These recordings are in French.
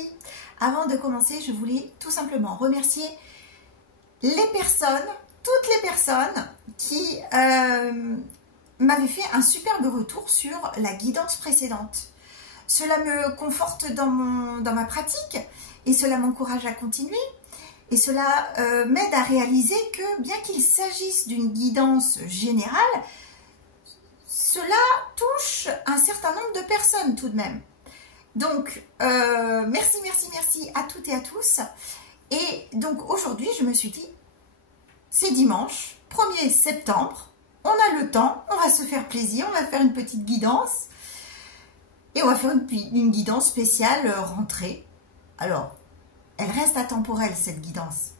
vie. Avant de commencer, je voulais tout simplement remercier les personnes, toutes les personnes qui m'avaient fait un superbe retour sur la guidance précédente. Cela me conforte dans ma pratique et cela m'encourage à continuer. Et cela m'aide à réaliser que bien qu'il s'agisse d'une guidance générale, cela touche un certain nombre de personnes tout de même. Donc, merci à toutes et à tous. Et donc aujourd'hui, je me suis dit, c'est dimanche, 1er septembre, on a le temps, on va se faire plaisir, on va faire une petite guidance. Et on va faire une guidance spéciale rentrée. Alors, elle reste atemporelle cette guidance.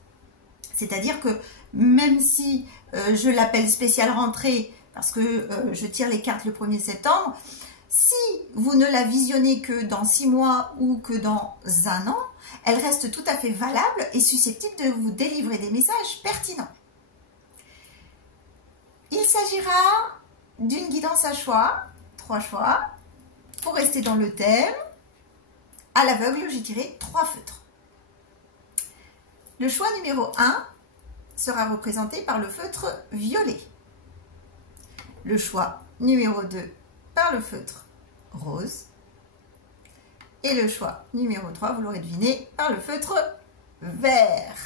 C'est-à-dire que même si je l'appelle spéciale rentrée, parce que je tire les cartes le 1er septembre, si vous ne la visionnez que dans 6 mois ou que dans 1 an, elle reste tout à fait valable et susceptible de vous délivrer des messages pertinents. Il s'agira d'une guidance à choix, 3 choix. Pour rester dans le thème, à l'aveugle, j'ai tiré 3 feutres. Le choix numéro 1 sera représenté par le feutre violet. Le choix numéro 2 par le feutre rose. Et le choix numéro 3, vous l'aurez deviné, par le feutre vert.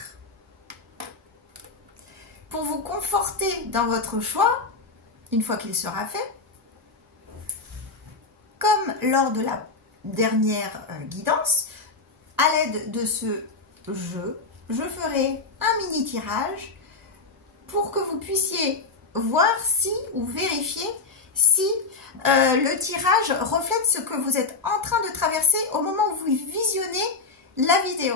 Pour vous conforter dans votre choix, une fois qu'il sera fait, comme lors de la dernière guidance, à l'aide de ce jeu, je ferai un mini tirage pour que vous puissiez voir si ou vérifier si le tirage reflète ce que vous êtes en train de traverser au moment où vous visionnez la vidéo.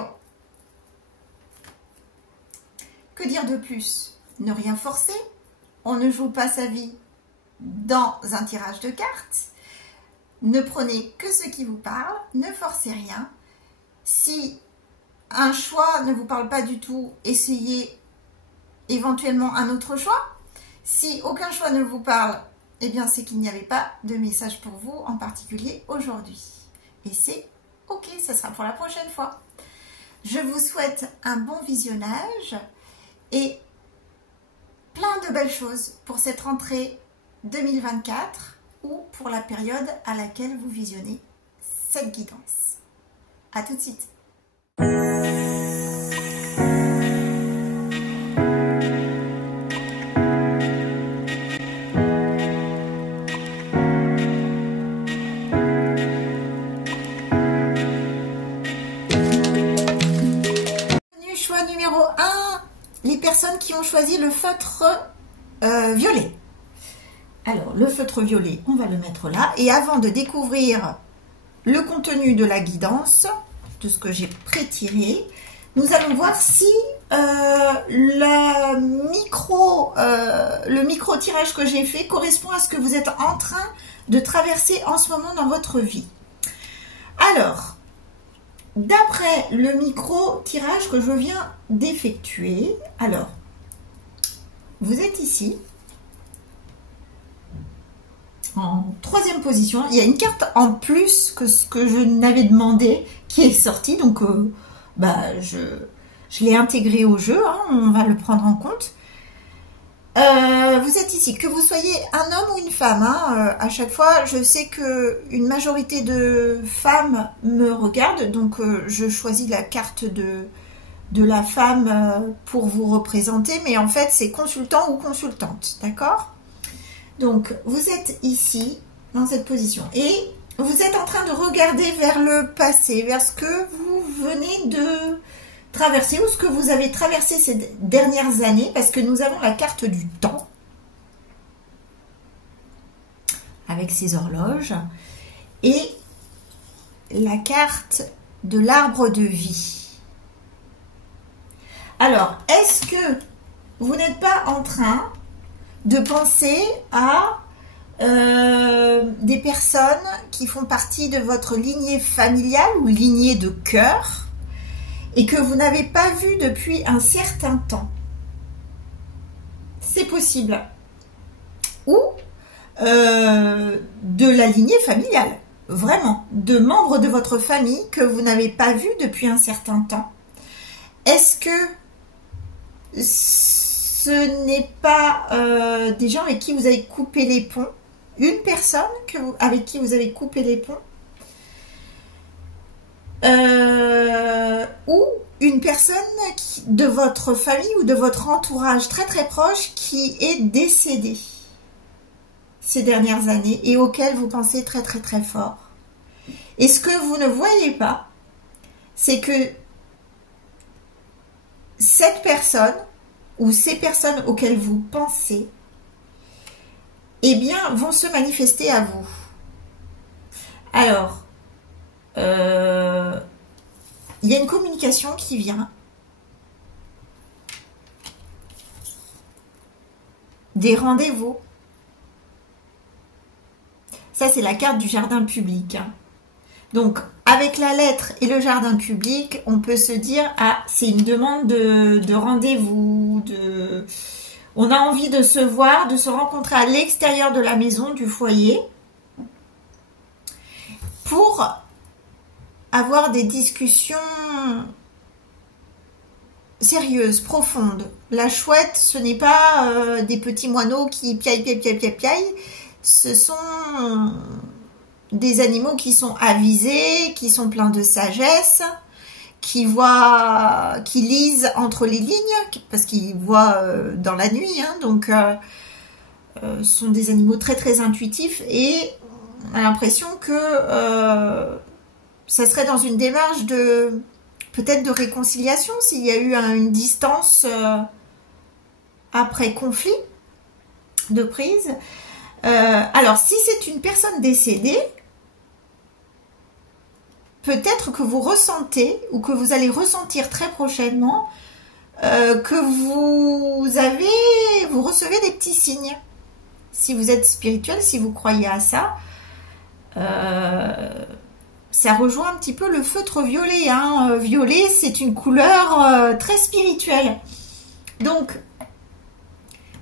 Que dire de plus? Ne rien forcer, on ne joue pas sa vie dans un tirage de cartes. Ne prenez que ce qui vous parle, ne forcez rien. Si un choix ne vous parle pas du tout, essayez éventuellement un autre choix. Si aucun choix ne vous parle, eh bien c'est qu'il n'y avait pas de message pour vous en particulier aujourd'hui. Et c'est ok, ça sera pour la prochaine fois. Je vous souhaite un bon visionnage et plein de belles choses pour cette rentrée 2024. Ou pour la période à laquelle vous visionnez cette guidance. À tout de suite. Choix numéro 1, les personnes qui ont choisi le feutre violet. Alors, le feutre violet, on va le mettre là. Et avant de découvrir le contenu de la guidance, de ce que j'ai pré-tiré, nous allons voir si le micro-tirage que j'ai fait correspond à ce que vous êtes en train de traverser en ce moment dans votre vie. Alors, d'après le micro-tirage que je viens d'effectuer, alors, vous êtes ici. En 3e position, il y a une carte en plus que ce que je n'avais demandé qui est sortie, donc je l'ai intégré au jeu, hein, on va le prendre en compte. Vous êtes ici, que vous soyez un homme ou une femme, hein, à chaque fois je sais qu'une majorité de femmes me regardent, donc je choisis la carte de la femme pour vous représenter, mais en fait c'est consultant ou consultante, d'accord ? Donc, vous êtes ici, dans cette position, et vous êtes en train de regarder vers le passé, vers ce que vous venez de traverser, ou ce que vous avez traversé ces dernières années, parce que nous avons la carte du temps, avec ses horloges, et la carte de l'arbre de vie. Alors, est-ce que vous n'êtes pas en train de penser à des personnes qui font partie de votre lignée familiale ou lignée de cœur et que vous n'avez pas vu depuis un certain temps? C'est possible. Ou de la lignée familiale. vraiment, de membres de votre famille que vous n'avez pas vus depuis un certain temps. Est-ce que ce n'est pas des gens avec qui vous avez coupé les ponts? Une personne avec qui vous avez coupé les ponts? Ou une personne de votre famille ou de votre entourage très très proche qui est décédée ces dernières années et auquel vous pensez très très très fort. Et ce que vous ne voyez pas, c'est que cette personne ou ces personnes auxquelles vous pensez, eh bien, vont se manifester à vous. Alors, il y a une communication qui vient. Des rendez-vous. Ça, c'est la carte du jardin public. Donc, avec la lettre et le jardin public, on peut se dire, ah, c'est une demande de rendez-vous, on a envie de se voir, de se rencontrer à l'extérieur de la maison, du foyer, pour avoir des discussions sérieuses, profondes. La chouette, ce n'est pas des petits moineaux qui piaillent, piaillent, piaillent, piaillent, piaillent. Ce sont des animaux qui sont avisés, qui sont pleins de sagesse, qui lisent entre les lignes, parce qu'ils voient dans la nuit, hein, donc sont des animaux très très intuitifs, et on a l'impression que ça serait dans une démarche peut-être de réconciliation, s'il y a eu une distance après conflit de prise. Alors, si c'est une personne décédée, peut-être que vous ressentez, ou que vous allez ressentir très prochainement, que vous recevez des petits signes. Si vous êtes spirituel, si vous croyez à ça, ça rejoint un petit peu le feutre violet. Hein. Violet, c'est une couleur très spirituelle. Donc,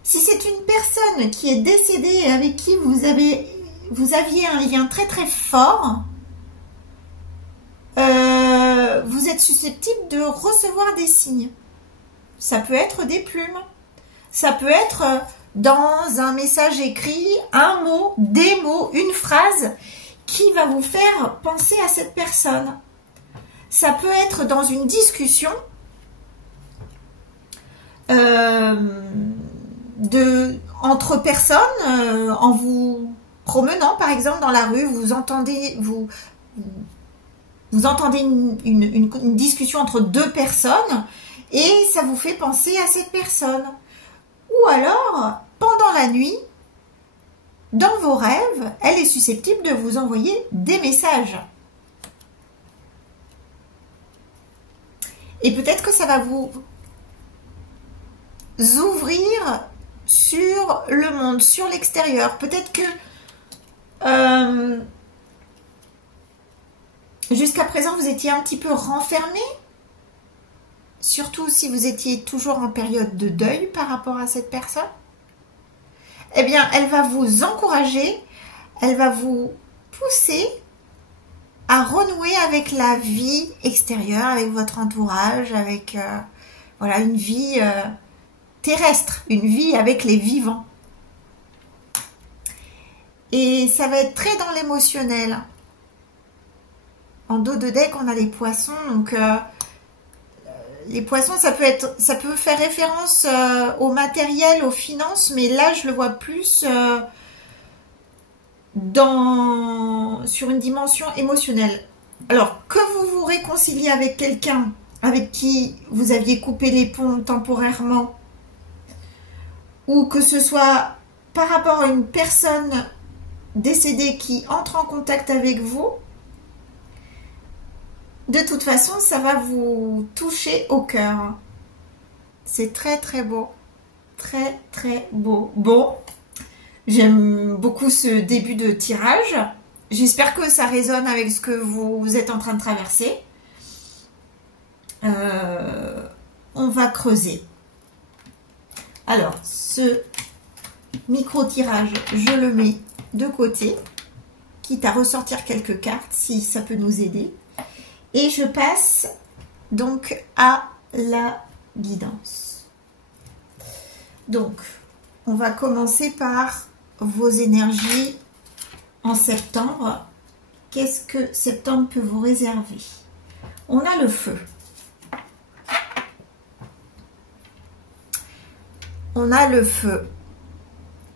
si c'est une personne qui est décédée et avec qui vous aviez un lien très très fort, vous êtes susceptible de recevoir des signes. Ça peut être des plumes. Ça peut être dans un message écrit, un mot, des mots, une phrase qui va vous faire penser à cette personne. Ça peut être dans une discussion entre personnes, en vous promenant par exemple dans la rue, vous entendez une discussion entre deux personnes et ça vous fait penser à cette personne. Ou alors, pendant la nuit, dans vos rêves, elle est susceptible de vous envoyer des messages. Et peut-être que ça va vous ouvrir sur le monde, sur l'extérieur. Peut-être que jusqu'à présent, vous étiez un petit peu renfermé, surtout si vous étiez toujours en période de deuil par rapport à cette personne. Eh bien, elle va vous encourager, elle va vous pousser à renouer avec la vie extérieure, avec votre entourage, avec voilà, une vie terrestre, une vie avec les vivants. Et ça va être très dans l'émotionnel. En dos de deck, on a les poissons, donc les poissons, ça peut faire référence au matériel, aux finances, mais là, je le vois plus sur une dimension émotionnelle. Alors, que vous vous réconciliez avec quelqu'un avec qui vous aviez coupé les ponts temporairement, ou que ce soit par rapport à une personne décédée qui entre en contact avec vous, de toute façon, ça va vous toucher au cœur. C'est très très beau. Très très beau. Bon, j'aime beaucoup ce début de tirage. J'espère que ça résonne avec ce que vous êtes en train de traverser. On va creuser. Alors, ce micro-tirage, je le mets de côté. quitte à ressortir quelques cartes si ça peut nous aider. Et je passe donc à la guidance. Donc, on va commencer par vos énergies en septembre. Qu'est-ce que septembre peut vous réserver? On a le feu. On a le feu.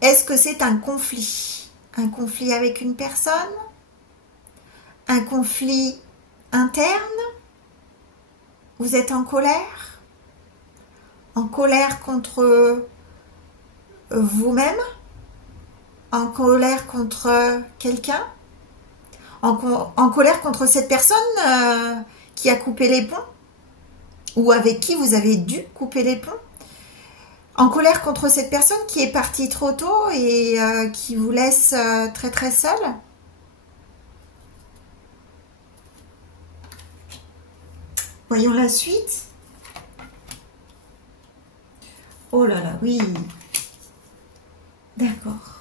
Est-ce que c'est un conflit? Un conflit avec une personne? Un conflit interne? Vous êtes en colère? En colère contre vous-même? En colère contre quelqu'un? En colère contre cette personne qui a coupé les ponts? Ou avec qui vous avez dû couper les ponts? En colère contre cette personne qui est partie trop tôt et qui vous laisse très très seul? Voyons la suite. Oh là là, oui. D'accord.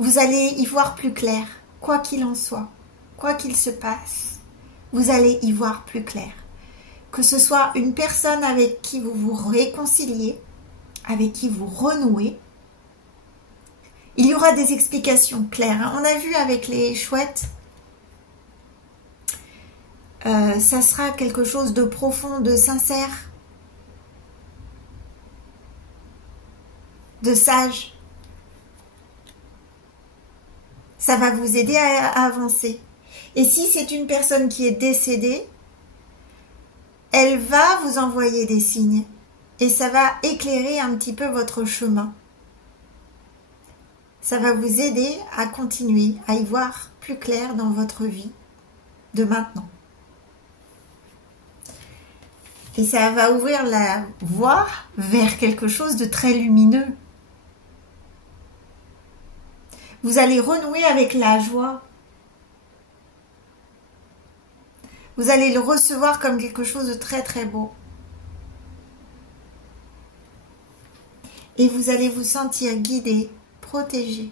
Vous allez y voir plus clair, quoi qu'il en soit, quoi qu'il se passe, vous allez y voir plus clair. Que ce soit une personne avec qui vous vous réconciliez, avec qui vous renouez, il y aura des explications claires. On a vu avec les chouettes, ça sera quelque chose de profond, de sincère, de sage. Ça va vous aider à avancer. Et si c'est une personne qui est décédée, elle va vous envoyer des signes. Et ça va éclairer un petit peu votre chemin. Ça va vous aider à continuer, à y voir plus clair dans votre vie de maintenant. Et ça va ouvrir la voie vers quelque chose de très lumineux. Vous allez renouer avec la joie. Vous allez le recevoir comme quelque chose de très très beau. Et vous allez vous sentir guidé, protégé.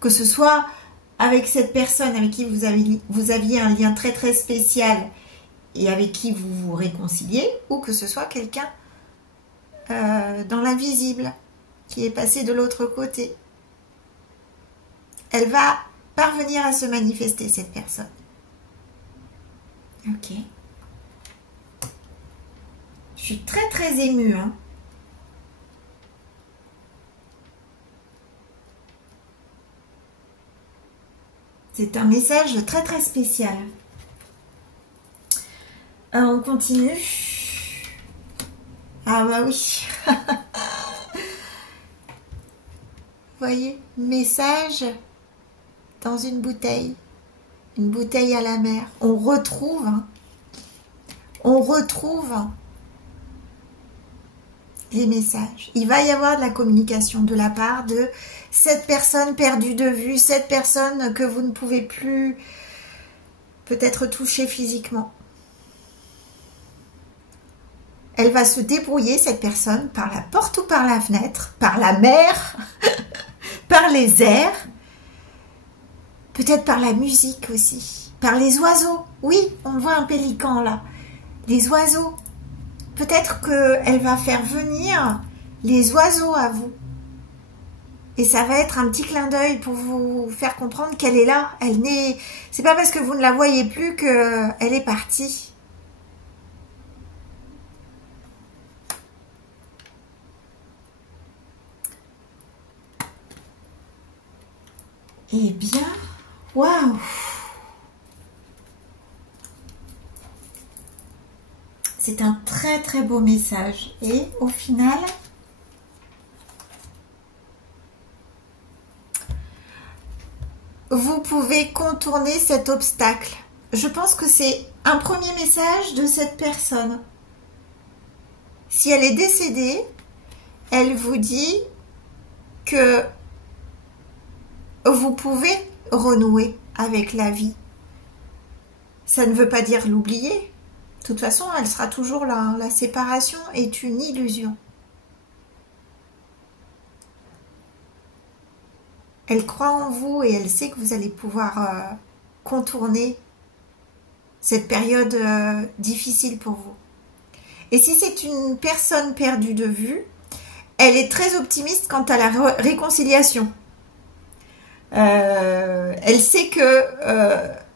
Que ce soit avec cette personne avec qui vous aviez un lien très très spécial et avec qui vous vous réconciliez, ou que ce soit quelqu'un dans l'invisible qui est passé de l'autre côté. Elle va parvenir à se manifester, cette personne. Ok. Je suis très très émue. Hein. C'est un message très très spécial. On continue. Ah bah oui. Voyez, message dans une bouteille à la mer. On retrouve les messages. Il va y avoir de la communication de la part de cette personne perdue de vue, cette personne que vous ne pouvez plus peut-être toucher physiquement. Elle va se débrouiller, cette personne, par la porte ou par la fenêtre, par la mer, par les airs, peut-être par la musique aussi, par les oiseaux. Oui, on voit un pélican là. Les oiseaux. Peut-être qu'elle va faire venir les oiseaux à vous. Et ça va être un petit clin d'œil pour vous faire comprendre qu'elle est là. Elle n'est. C'est pas parce que vous ne la voyez plus qu'elle est partie. Eh bien, waouh! C'est un très très beau message. Et au final, vous pouvez contourner cet obstacle. Je pense que c'est un premier message de cette personne. Si elle est décédée, elle vous dit que vous pouvez renouer avec la vie. Ça ne veut pas dire l'oublier. De toute façon, elle sera toujours là. La séparation est une illusion. Elle croit en vous et elle sait que vous allez pouvoir contourner cette période difficile pour vous. Et si c'est une personne perdue de vue, elle est très optimiste quant à la réconciliation. Elle sait que,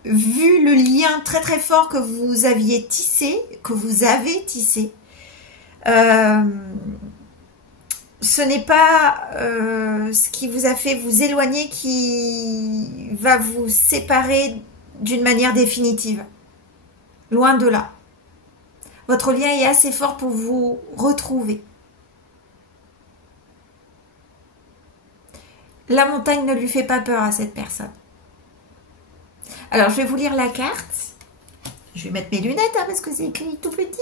vu le lien très très fort que vous aviez tissé, que vous avez tissé, ce n'est pas ce qui vous a fait vous éloigner qui va vous séparer d'une manière définitive. Loin de là. Votre lien est assez fort pour vous retrouver. La montagne ne lui fait pas peur à cette personne. Alors, je vais vous lire la carte. Je vais mettre mes lunettes parce que c'est écrit tout petit.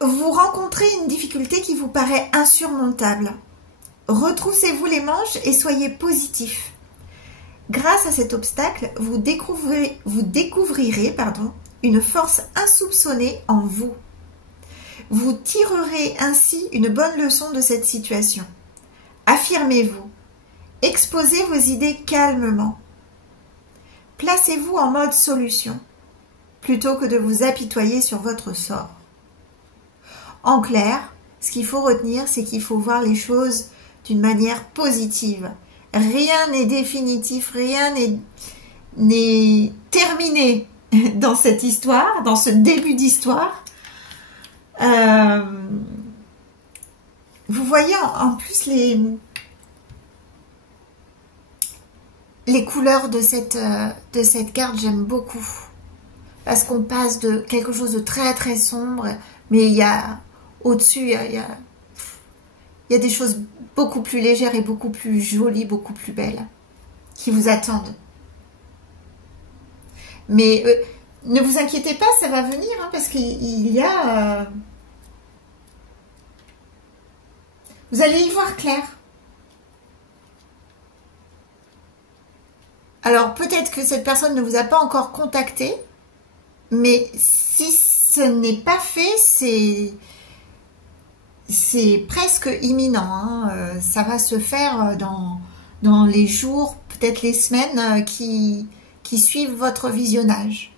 Vous rencontrez une difficulté qui vous paraît insurmontable. Retroussez-vous les manches et soyez positif. Grâce à cet obstacle, vous découvrirez une force insoupçonnée en vous. Vous tirerez ainsi une bonne leçon de cette situation. Affirmez-vous. Exposez vos idées calmement. Placez-vous en mode solution, plutôt que de vous apitoyer sur votre sort. En clair, ce qu'il faut retenir, c'est qu'il faut voir les choses d'une manière positive. Rien n'est définitif, rien n'est terminé dans cette histoire, dans ce début d'histoire. Vous voyez en plus les couleurs de cette carte, j'aime beaucoup. Parce qu'on passe de quelque chose de très très sombre, mais il y a au-dessus, il y a des choses beaucoup plus légères et beaucoup plus jolies, beaucoup plus belles qui vous attendent. Mais ne vous inquiétez pas, ça va venir, hein, parce qu'il y a... vous allez y voir clair. Alors, peut-être que cette personne ne vous a pas encore contacté, mais si ce n'est pas fait, c'est presque imminent. Hein. Ça va se faire dans les jours, peut-être les semaines qui suivent votre visionnage.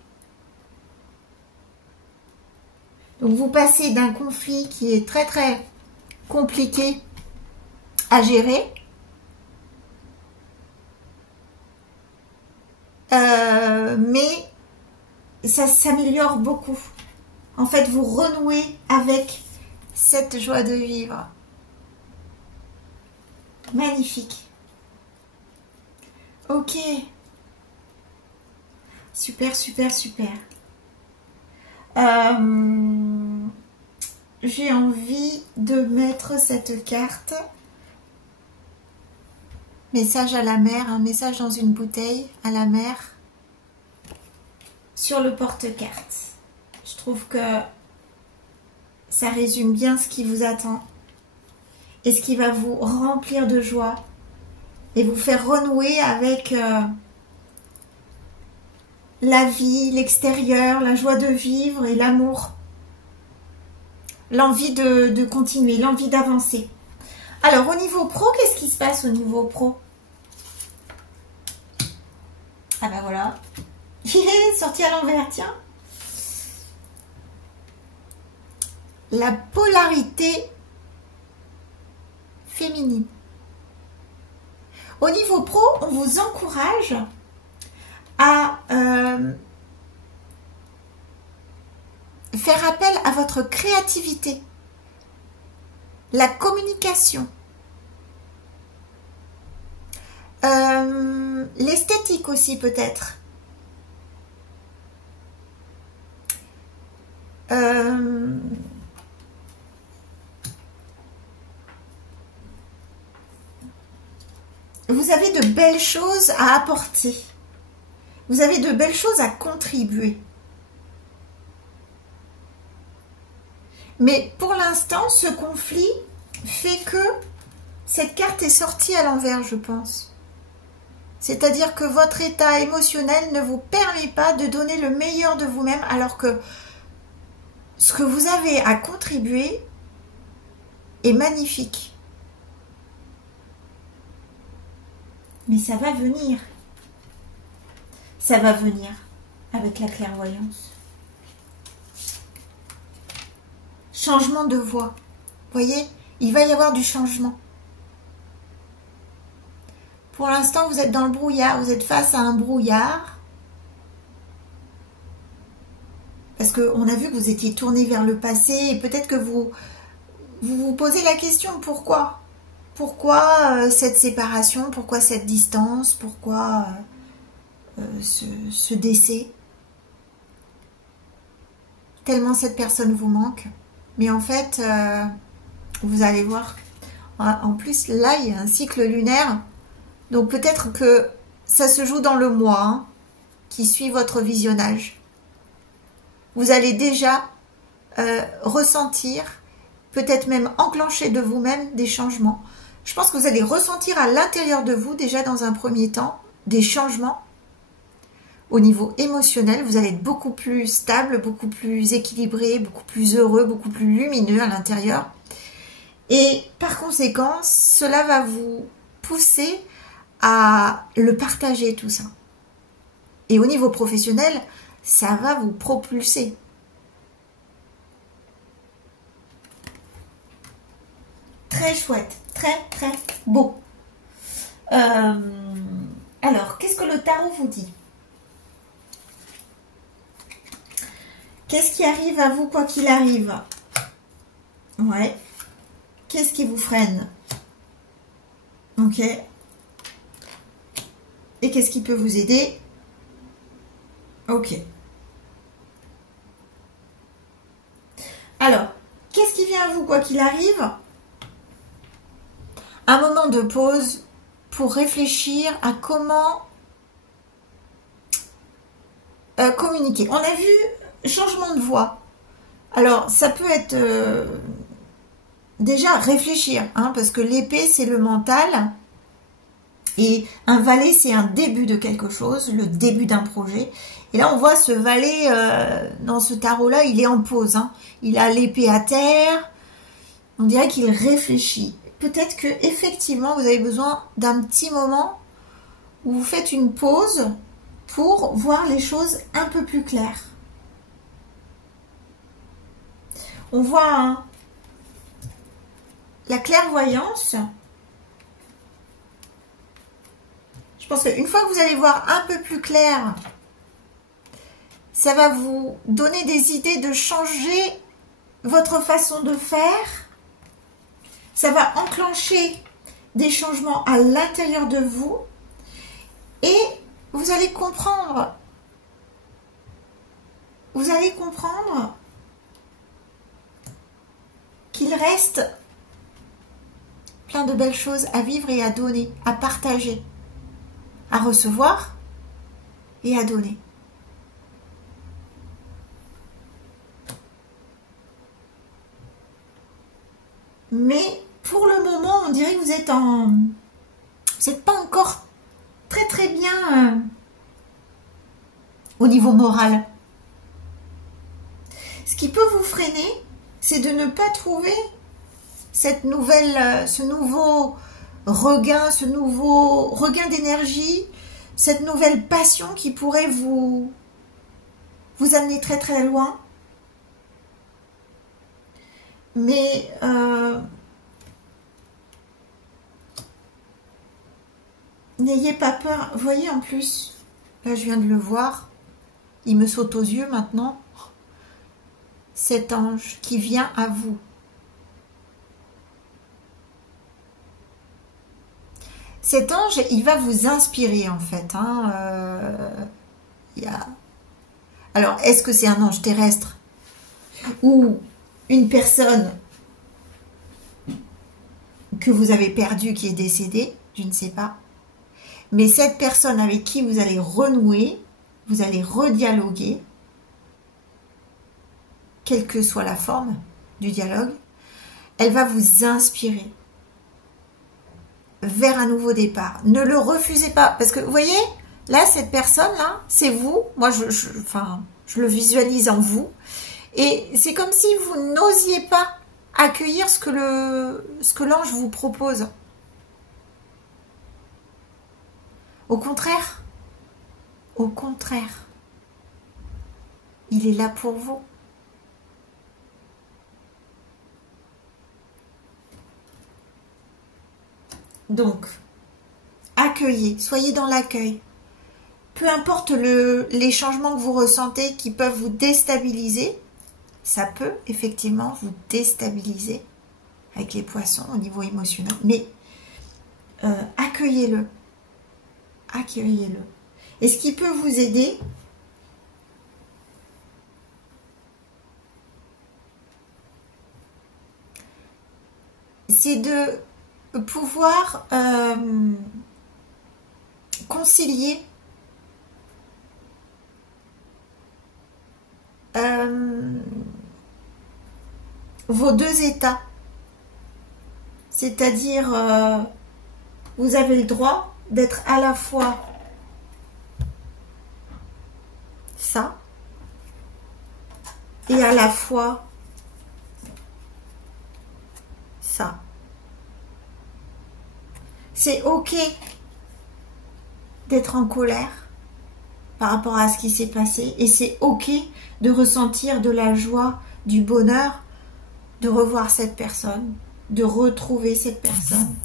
Donc, vous passez d'un conflit qui est très très compliqué à gérer, mais ça s'améliore beaucoup. En fait, vous renouez avec cette joie de vivre. Magnifique. Ok. Super, super, super. J'ai envie de mettre cette carte. Message à la mer, un message dans une bouteille à la mer sur le porte-carte. Je trouve que ça résume bien ce qui vous attend et ce qui va vous remplir de joie et vous faire renouer avec la vie, l'extérieur, la joie de vivre et l'amour. L'envie de continuer, l'envie d'avancer. Alors, au niveau pro, qu'est-ce qui se passe au niveau pro? Ah ben voilà. Sorti à l'envers, tiens. La polarité féminine. Au niveau pro, on vous encourage à faire appel à votre créativité, la communication, l'esthétique aussi peut-être. Vous avez de belles choses à apporter. Vous avez de belles choses à contribuer. Mais pour l'instant, ce conflit fait que cette carte est sortie à l'envers, je pense. C'est-à-dire que votre état émotionnel ne vous permet pas de donner le meilleur de vous-même, alors que ce que vous avez à contribuer est magnifique. Mais ça va venir. Ça va venir avec la clairvoyance. Changement de voix. Vous voyez, il va y avoir du changement. Pour l'instant, vous êtes dans le brouillard, vous êtes face à un brouillard. Parce qu'on a vu que vous étiez tourné vers le passé et peut-être que vous posez la question, pourquoi? Pourquoi cette séparation? Pourquoi cette distance? Pourquoi ce décès? Tellement cette personne vous manque. Mais en fait, vous allez voir. En plus, là, il y a un cycle lunaire. Donc peut-être que ça se joue dans le mois hein, qui suit votre visionnage. Vous allez déjà ressentir, peut-être même enclencher de vous-même des changements. Je pense que vous allez ressentir à l'intérieur de vous, déjà dans un premier temps, des changements. Au niveau émotionnel, vous allez être beaucoup plus stable, beaucoup plus équilibré, beaucoup plus heureux, beaucoup plus lumineux à l'intérieur. Et par conséquent, cela va vous pousser à le partager tout ça. Et au niveau professionnel, ça va vous propulser. Très chouette, très très beau. Alors, qu'est-ce que le tarot vous dit? Qu'est-ce qui arrive à vous quoi qu'il arrive? Ouais. Qu'est-ce qui vous freine? Ok. Et qu'est-ce qui peut vous aider? Ok. Alors, qu'est-ce qui vient à vous quoi qu'il arrive? Un moment de pause pour réfléchir à comment communiquer. On a vu changement de voix. Alors, ça peut être déjà réfléchir, hein, parce que l'épée, c'est le mental. Et un valet, c'est un début de quelque chose, le début d'un projet. Et là, on voit ce valet, dans ce tarot-là, il est en pause. Hein. Il a l'épée à terre. On dirait qu'il réfléchit. Peut-être que effectivement, vous avez besoin d'un petit moment où vous faites une pause pour voir les choses un peu plus claires. On voit hein, la clairvoyance. Je pense qu'une fois que vous allez voir un peu plus clair, ça va vous donner des idées de changer votre façon de faire. Ça va enclencher des changements à l'intérieur de vous et vous allez comprendre. Vous allez comprendre qu'il reste plein de belles choses à vivre et à donner, à partager, à recevoir et à donner. Mais pour le moment, on dirait que vous êtes vous n'êtes pas encore très très bien au niveau moral. Ce qui peut vous freiner, c'est de ne pas trouver cette nouvelle, ce nouveau regain d'énergie, cette nouvelle passion qui pourrait vous amener très très loin. Mais n'ayez pas peur. Vous voyez en plus, là je viens de le voir, il me saute aux yeux maintenant. Cet ange qui vient à vous. Cet ange, il va vous inspirer en fait. Hein. Alors, est-ce que c'est un ange terrestre ou une personne que vous avez perdue qui est décédée? Je ne sais pas. Mais cette personne avec qui vous allez renouer, vous allez redialoguer, quelle que soit la forme du dialogue, elle va vous inspirer. vers un nouveau départ. Ne le refusez pas. Parce que vous voyez, là, cette personne-là, c'est vous. Moi, je le visualise en vous. Et c'est comme si vous n'osiez pas accueillir ce que l'ange vous propose. Au contraire, il est là pour vous. Donc, accueillez, soyez dans l'accueil. Peu importe les changements que vous ressentez qui peuvent vous déstabiliser, ça peut effectivement vous déstabiliser avec les poissons au niveau émotionnel, mais accueillez-le. Accueillez-le. Et ce qui peut vous aider, c'est de pouvoir concilier vos deux états. C'est-à-dire, vous avez le droit d'être à la fois ça et à la fois ça. C'est ok d'être en colère par rapport à ce qui s'est passé et c'est ok de ressentir de la joie, du bonheur, de revoir cette personne, de retrouver cette personne.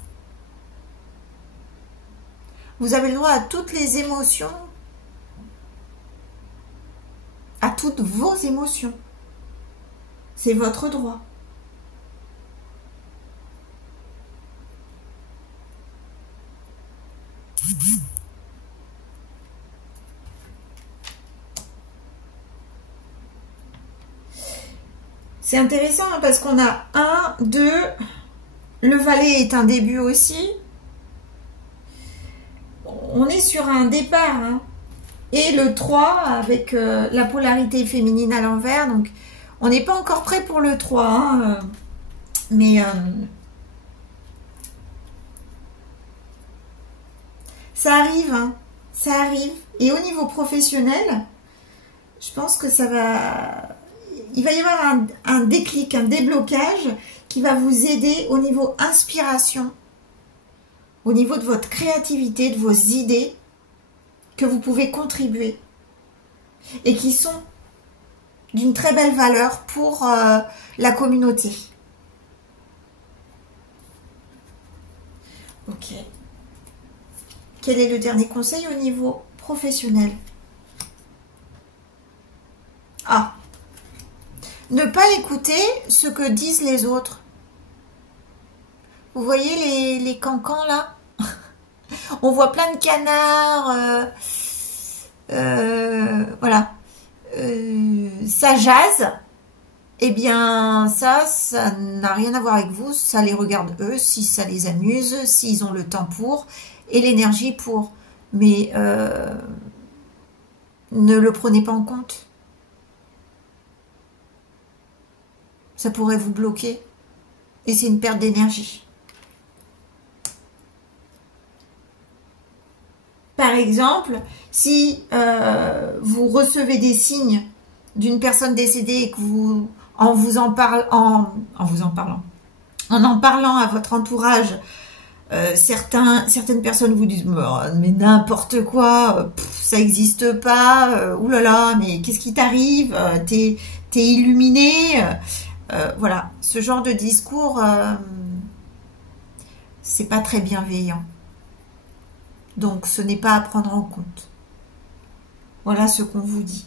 Vous avez le droit à toutes les émotions, à toutes vos émotions. C'est votre droit. C'est intéressant parce qu'on a 1, 2, le valet est un début aussi. On est sur un départ. Hein. Et le 3 avec la polarité féminine à l'envers. Donc, on n'est pas encore prêt pour le 3. Hein, mais ça arrive. Hein, ça arrive. Et au niveau professionnel, je pense que ça va... Il va y avoir un déclic, un déblocage qui va vous aider au niveau inspiration, au niveau de votre créativité, de vos idées, que vous pouvez contribuer et qui sont d'une très belle valeur pour la communauté. Ok. Quel est le dernier conseil au niveau professionnel? Ah, ne pas écouter ce que disent les autres. Vous voyez les cancans là? On voit plein de canards. Voilà. Ça jase. Eh bien, ça n'a rien à voir avec vous. Ça les regarde eux, si ça les amuse, s'ils ont le temps pour et l'énergie pour. Mais ne le prenez pas en compte. Ça pourrait vous bloquer. Et c'est une perte d'énergie. Par exemple, si vous recevez des signes d'une personne décédée et que vous, en parlant à votre entourage, certaines personnes vous disent mais n'importe quoi, ça n'existe pas, oulala, mais qu'est-ce qui t'arrive, t'es illuminé, voilà, ce genre de discours, c'est pas très bienveillant. Donc, ce n'est pas à prendre en compte. Voilà ce qu'on vous dit.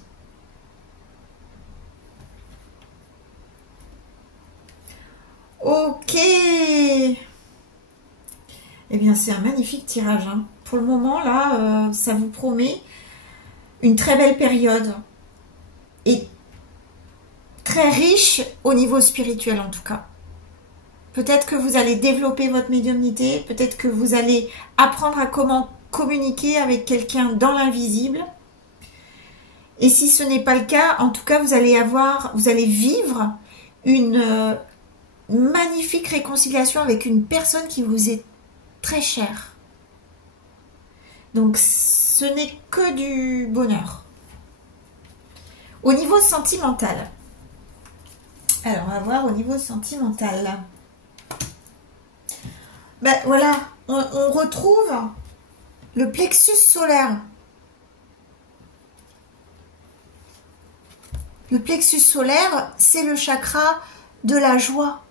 Ok. Eh bien, c'est un magnifique tirage. Hein. Pour le moment, là, ça vous promet une très belle période. Et très riche au niveau spirituel, en tout cas. Peut-être que vous allez développer votre médiumnité. Peut-être que vous allez apprendre à comment communiquer avec quelqu'un dans l'invisible. Et si ce n'est pas le cas, en tout cas, vous allez vivre une magnifique réconciliation avec une personne qui vous est très cher. Donc ce n'est que du bonheur. Au niveau sentimental. Alors on va voir au niveau sentimental. Ben voilà, on retrouve le plexus solaire. Le plexus solaire, c'est le chakra de la joie.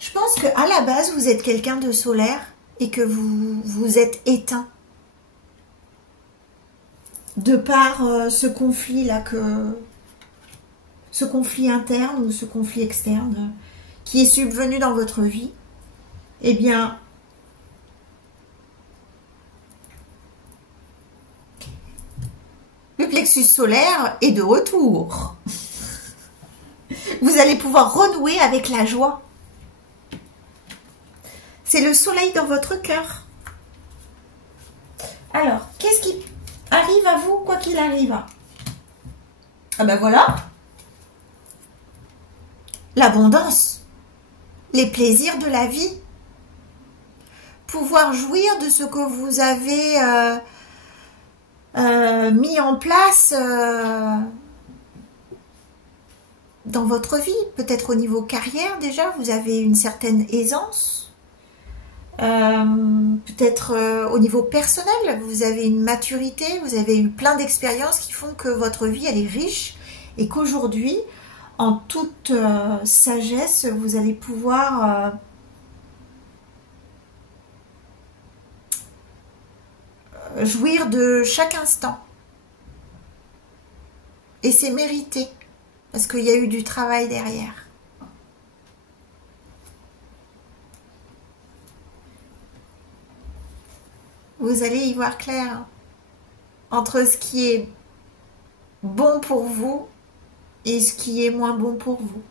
Je pense qu'à la base, vous êtes quelqu'un de solaire et que vous êtes éteint. De par ce conflit-là, ce conflit interne ou ce conflit externe qui est subvenu dans votre vie, eh bien, le plexus solaire est de retour. Vous allez pouvoir renouer avec la joie. C'est le soleil dans votre cœur. Alors, qu'est-ce qui arrive à vous, quoi qu'il arrive? Ah ben voilà. L'abondance. Les plaisirs de la vie. Pouvoir jouir de ce que vous avez mis en place dans votre vie. Peut-être au niveau carrière déjà, vous avez une certaine aisance. Peut-être au niveau personnel, vous avez une maturité, vous avez eu plein d'expériences qui font que votre vie elle est riche et qu'aujourd'hui, en toute sagesse, vous allez pouvoir jouir de chaque instant. Et c'est mérité, parce qu'il y a eu du travail derrière. Vous allez y voir clair entre ce qui est bon pour vous et ce qui est moins bon pour vous.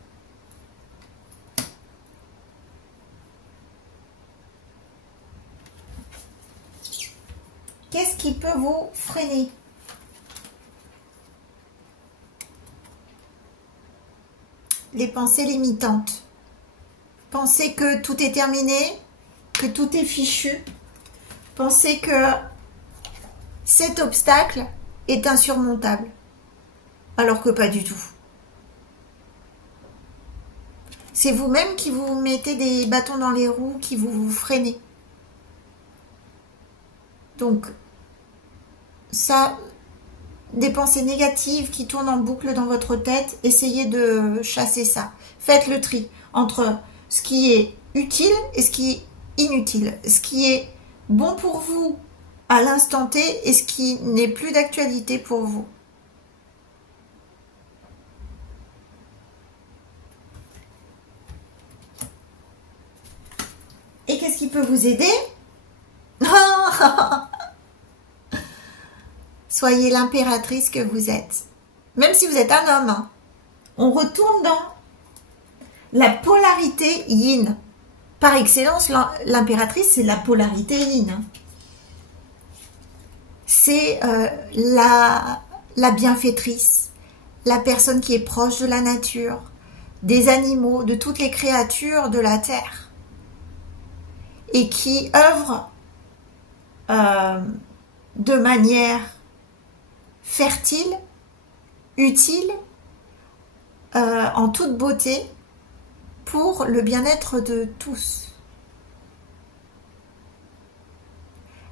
Qu'est-ce qui peut vous freiner? Les pensées limitantes. Pensez que tout est terminé, que tout est fichu. Pensez que cet obstacle est insurmontable, alors que pas du tout. C'est vous-même qui vous mettez des bâtons dans les roues, qui vous freinez. Donc, ça, des pensées négatives qui tournent en boucle dans votre tête, essayez de chasser ça. Faites le tri entre ce qui est utile et ce qui est inutile. Ce qui est bon pour vous à l'instant T et ce qui n'est plus d'actualité pour vous. Et qu'est-ce qui peut vous aider? Soyez l'impératrice que vous êtes. Même si vous êtes un homme. Hein. On retourne dans la polarité yin. Par excellence, l'impératrice, c'est la polarité yin. Hein. C'est la bienfaitrice, la personne qui est proche de la nature, des animaux, de toutes les créatures de la terre. Et qui œuvre de manière fertile, utile, en toute beauté, pour le bien-être de tous.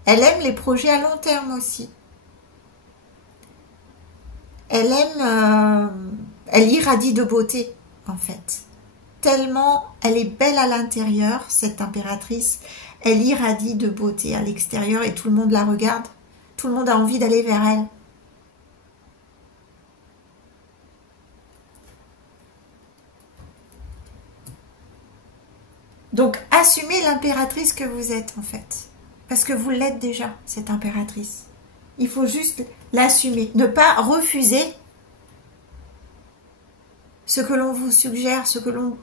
Elle aime les projets à long terme aussi. Elle aime, elle irradie de beauté, en fait. Tellement elle est belle à l'intérieur, cette impératrice, elle irradie de beauté à l'extérieur et tout le monde la regarde. Tout le monde a envie d'aller vers elle. Donc, assumez l'impératrice que vous êtes, en fait. Parce que vous l'êtes déjà, cette impératrice. Il faut juste l'assumer. Ne pas refuser ce que l'on vous suggère, ce que l'on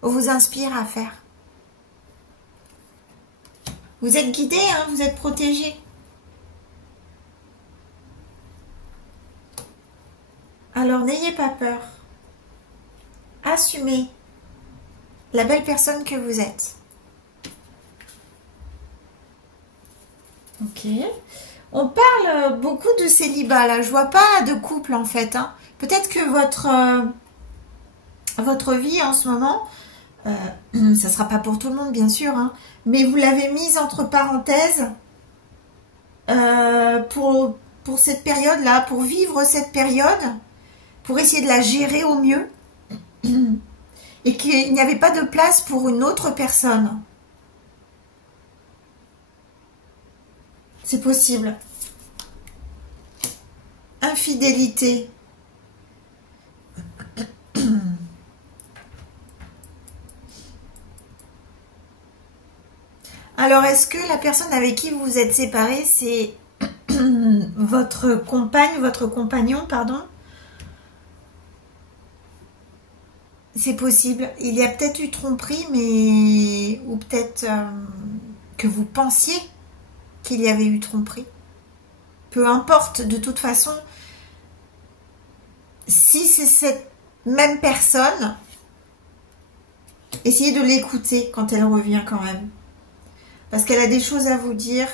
vous inspire à faire. Vous êtes guidé, hein, vous êtes protégé. Alors, n'ayez pas peur. Assumez. la belle personne que vous êtes. Ok. On parle beaucoup de célibat là. Je vois pas de couple en fait. Hein. Peut-être que votre vie en ce moment, ça sera pas pour tout le monde bien sûr, hein, mais vous l'avez mise entre parenthèses pour cette période-là, pour vivre cette période, pour essayer de la gérer au mieux, et qu'il n'y avait pas de place pour une autre personne. C'est possible. Infidélité. Alors, est-ce que la personne avec qui vous vous êtes séparés, c'est votre compagne, votre compagnon, pardon? C'est possible. Il y a peut-être eu tromperie, mais... Ou peut-être que vous pensiez qu'il y avait eu tromperie. Peu importe, de toute façon, si c'est cette même personne, essayez de l'écouter quand elle revient quand même. Parce qu'elle a des choses à vous dire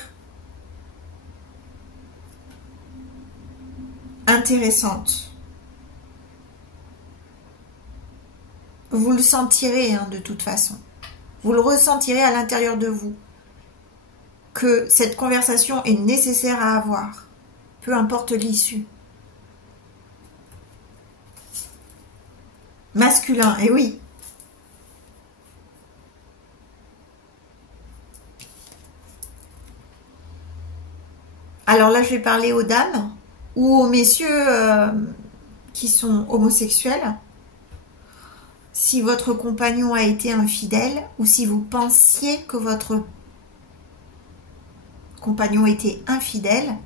intéressantes. Vous le sentirez hein, de toute façon. Vous le ressentirez à l'intérieur de vous. Que cette conversation est nécessaire à avoir. Peu importe l'issue. Masculin, et oui. Alors là, je vais parler aux dames ou aux messieurs qui sont homosexuels. Si votre compagnon a été infidèle ou si vous pensiez que votre compagnon était infidèle,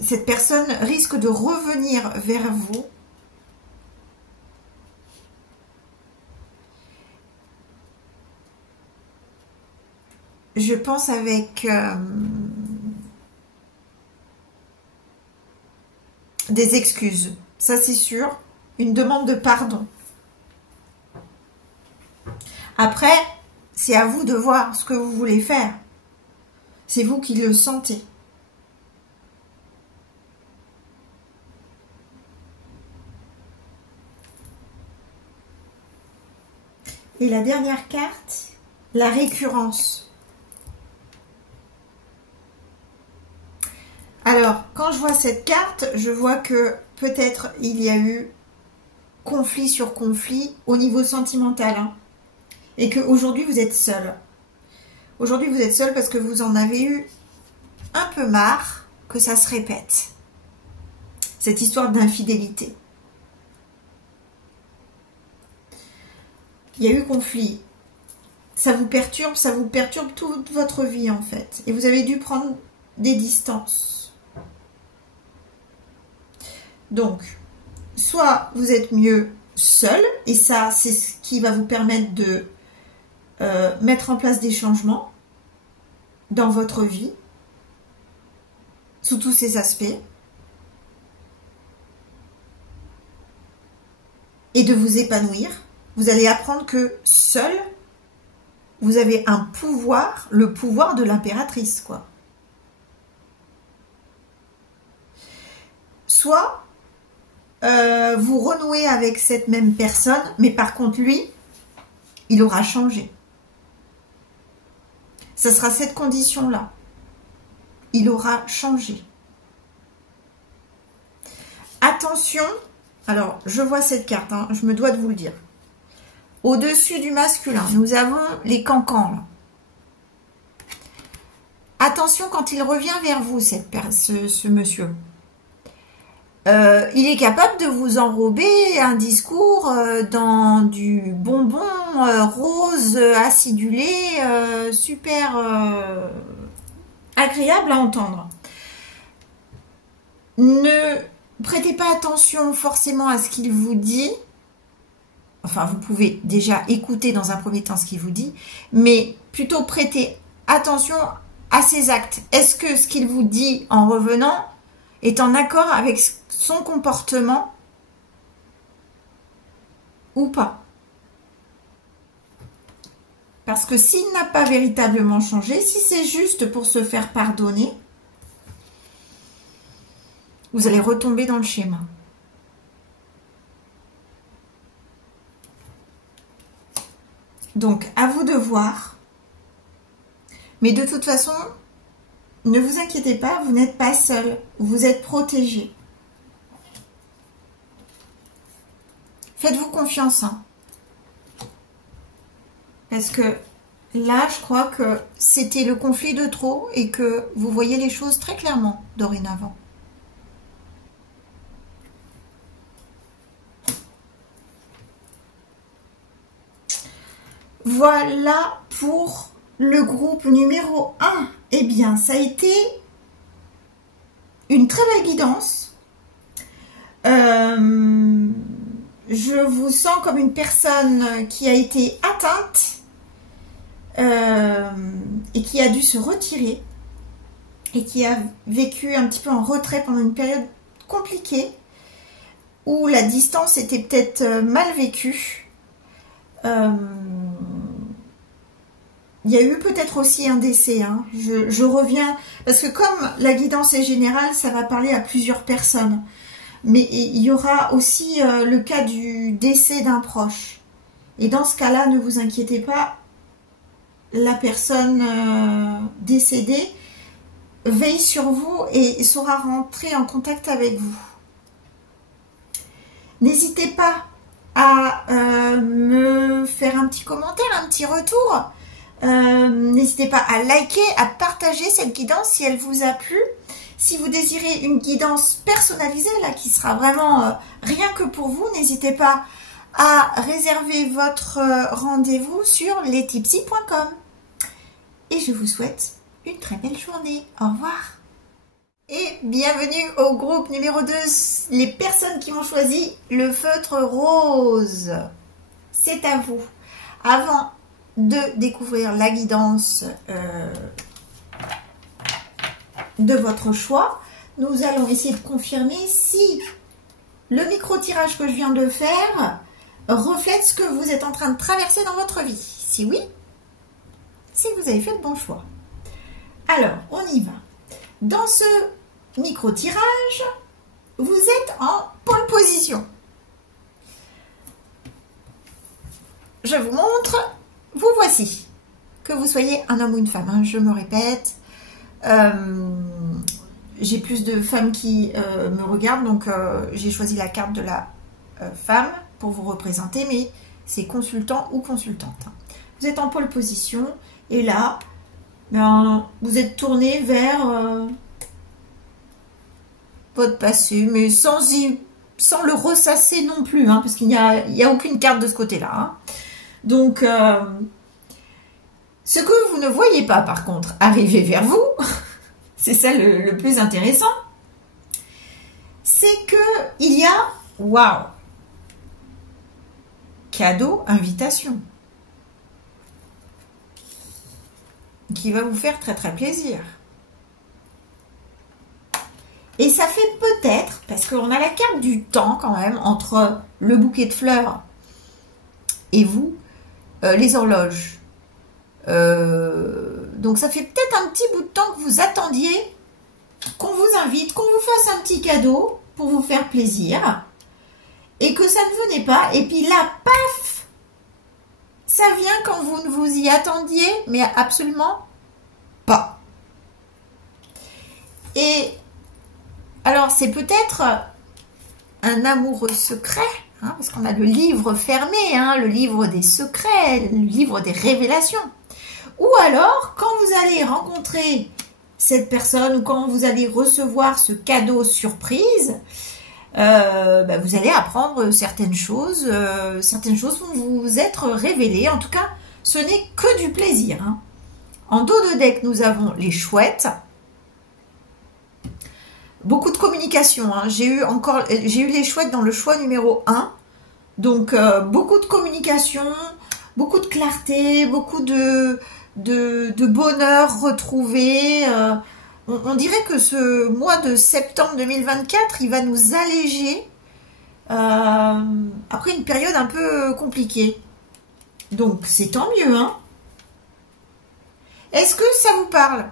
cette personne risque de revenir vers vous je pense avec des excuses, ça c'est sûr, une demande de pardon. Après, c'est à vous de voir ce que vous voulez faire. C'est vous qui le sentez. Et la dernière carte, la récurrence. Alors, quand je vois cette carte, je vois que peut-être il y a eu conflit sur conflit au niveau sentimental. Hein, et qu'aujourd'hui, vous êtes seul. Aujourd'hui, vous êtes seul parce que vous en avez eu un peu marre que ça se répète. Cette histoire d'infidélité. Il y a eu conflit. Ça vous perturbe toute votre vie en fait. Et vous avez dû prendre des distances. Donc, soit vous êtes mieux seul, et ça, c'est ce qui va vous permettre de mettre en place des changements dans votre vie, sous tous ces aspects, et de vous épanouir. Vous allez apprendre que seul, vous avez un pouvoir, le pouvoir de l'impératrice, quoi. Soit vous renouez avec cette même personne, mais par contre, lui, il aura changé. Ça sera cette condition-là. Il aura changé. Attention, alors, je vois cette carte, hein, je me dois de vous le dire. Au-dessus du masculin, nous avons les cancans. Là. Attention quand il revient vers vous, ce monsieur. Il est capable de vous enrober un discours dans du bonbon rose acidulé, super agréable à entendre. Ne prêtez pas attention forcément à ce qu'il vous dit. Enfin, vous pouvez déjà écouter dans un premier temps ce qu'il vous dit, mais plutôt prêtez attention à ses actes. Est-ce que ce qu'il vous dit en revenant est en accord avec son comportement ou pas. Parce que s'il n'a pas véritablement changé, si c'est juste pour se faire pardonner, vous allez retomber dans le schéma. Donc, à vous de voir. Mais de toute façon, ne vous inquiétez pas, vous n'êtes pas seul. Vous êtes protégé. Faites-vous confiance. Hein. Parce que là, je crois que c'était le conflit de trop et que vous voyez les choses très clairement dorénavant. Voilà pour le groupe numéro 1. Eh bien, ça a été une très belle guidance. Je vous sens comme une personne qui a été atteinte et qui a dû se retirer et qui a vécu un petit peu en retrait pendant une période compliquée où la distance était peut-être mal vécue. Il y a eu peut-être aussi un décès. Hein. Je reviens, parce que comme la guidance est générale, ça va parler à plusieurs personnes. Mais il y aura aussi le cas du décès d'un proche. Et dans ce cas-là, ne vous inquiétez pas, la personne décédée veille sur vous et saura rentrer en contact avec vous. N'hésitez pas à me faire un petit commentaire, un petit retour. N'hésitez pas à liker, à partager cette guidance si elle vous a plu. Si vous désirez une guidance personnalisée, là, qui sera vraiment rien que pour vous, n'hésitez pas à réserver votre rendez-vous sur lestipsy.com. Et je vous souhaite une très belle journée. Au revoir. Et bienvenue au groupe numéro 2, les personnes qui ont choisi le feutre rose. C'est à vous. Avant de découvrir la guidance de votre choix, nous allons essayer de confirmer si le micro-tirage que je viens de faire reflète ce que vous êtes en train de traverser dans votre vie. Si oui, c'est que vous avez fait le bon choix. Alors, on y va. Dans ce micro-tirage, vous êtes en pole position. Je vous montre, vous voici. Que vous soyez un homme ou une femme, hein, je me répète. J'ai plus de femmes qui me regardent, donc j'ai choisi la carte de la femme pour vous représenter, mais c'est consultant ou consultante. Vous êtes en pole position et là, ben, vous êtes tourné vers votre passé, mais sans le ressasser non plus, hein, parce qu'il n'y a aucune carte de ce côté-là. Hein. Donc, ce que vous ne voyez pas, par contre, arriver vers vous, c'est ça le plus intéressant, c'est que il y a, waouh, cadeau, invitation, qui va vous faire très très plaisir. Et ça fait peut-être, parce qu'on a la carte du temps quand même, entre le bouquet de fleurs et vous, les horloges. Donc ça fait peut-être un petit bout de temps que vous attendiez qu'on vous invite, qu'on vous fasse un petit cadeau pour vous faire plaisir et que ça ne venait pas. Et puis là, paf, ça vient quand vous ne vous y attendiez, mais absolument pas. Et alors c'est peut-être un amoureux secret, hein, parce qu'on a le livre fermé, hein, le livre des secrets, le livre des révélations. Ou alors, quand vous allez rencontrer cette personne ou quand vous allez recevoir ce cadeau surprise, bah, vous allez apprendre certaines choses vont vous être révélées. En tout cas, ce n'est que du plaisir. Hein. En dos de deck, nous avons les chouettes. Beaucoup de communication. Hein. J'ai eu les chouettes dans le choix numéro 1. Donc, beaucoup de communication, beaucoup de clarté, beaucoup de bonheur retrouvé, on dirait que ce mois de septembre 2024, il va nous alléger après une période un peu compliquée. Donc, c'est tant mieux, hein. Est-ce que ça vous parle?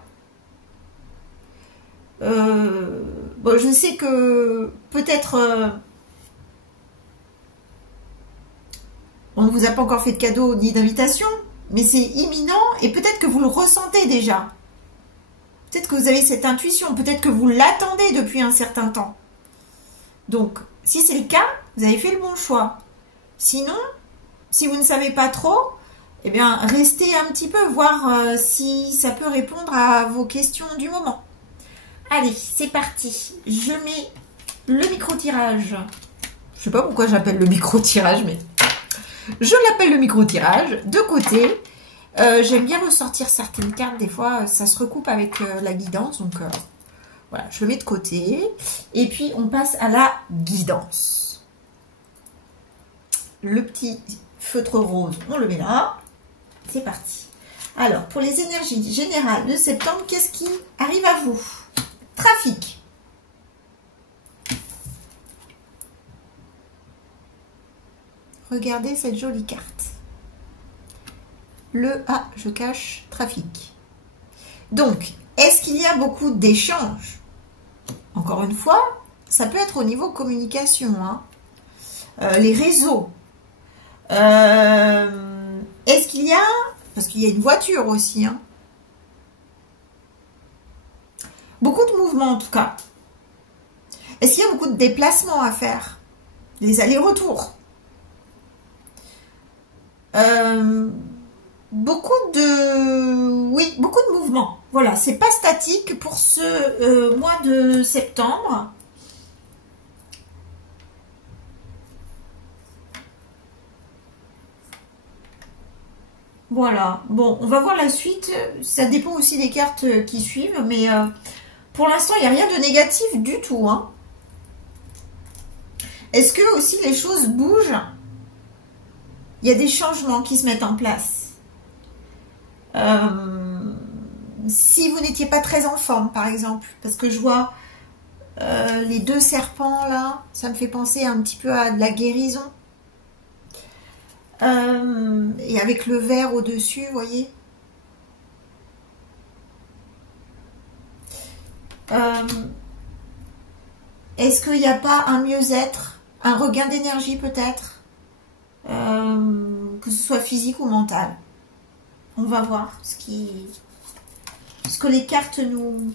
Bon, je sais que peut-être on ne vous a pas encore fait de cadeau ni d'invitation, mais c'est imminent et peut-être que vous le ressentez déjà. Peut-être que vous avez cette intuition, peut-être que vous l'attendez depuis un certain temps. Donc, si c'est le cas, vous avez fait le bon choix. Sinon, si vous ne savez pas trop, eh bien, restez un petit peu, voir si ça peut répondre à vos questions du moment. Allez, c'est parti. Je mets le micro-tirage. Je sais pas pourquoi j'appelle le micro-tirage, mais je l'appelle le micro-tirage de côté. J'aime bien ressortir certaines cartes, des fois ça se recoupe avec la guidance, donc voilà, je le mets de côté. Et puis on passe à la guidance. Le petit feutre rose, on le met là. C'est parti. Alors, pour les énergies générales de septembre, qu'est-ce qui arrive à vous? Trafic. Regardez cette jolie carte. Je cache trafic. Donc, est-ce qu'il y a beaucoup d'échanges? Encore une fois, ça peut être au niveau communication, hein. Les réseaux. Est-ce qu'il y a... Parce qu'il y a une voiture aussi, hein. Beaucoup de mouvements en tout cas. Est-ce qu'il y a beaucoup de déplacements à faire? Les allers-retours. Beaucoup de mouvements. Voilà, c'est pas statique pour ce mois de septembre. Voilà, bon, on va voir la suite. Ça dépend aussi des cartes qui suivent, mais pour l'instant, il n'y a rien de négatif du tout, hein. Est-ce que aussi les choses bougent? Il y a des changements qui se mettent en place. Si vous n'étiez pas très en forme, par exemple, parce que je vois les deux serpents là, ça me fait penser un petit peu à de la guérison. Et avec le vert au-dessus, vous voyez. Est-ce qu'il n'y a pas un mieux-être, un regain d'énergie peut-être, que ce soit physique ou mental? On va voir ce que les cartes nous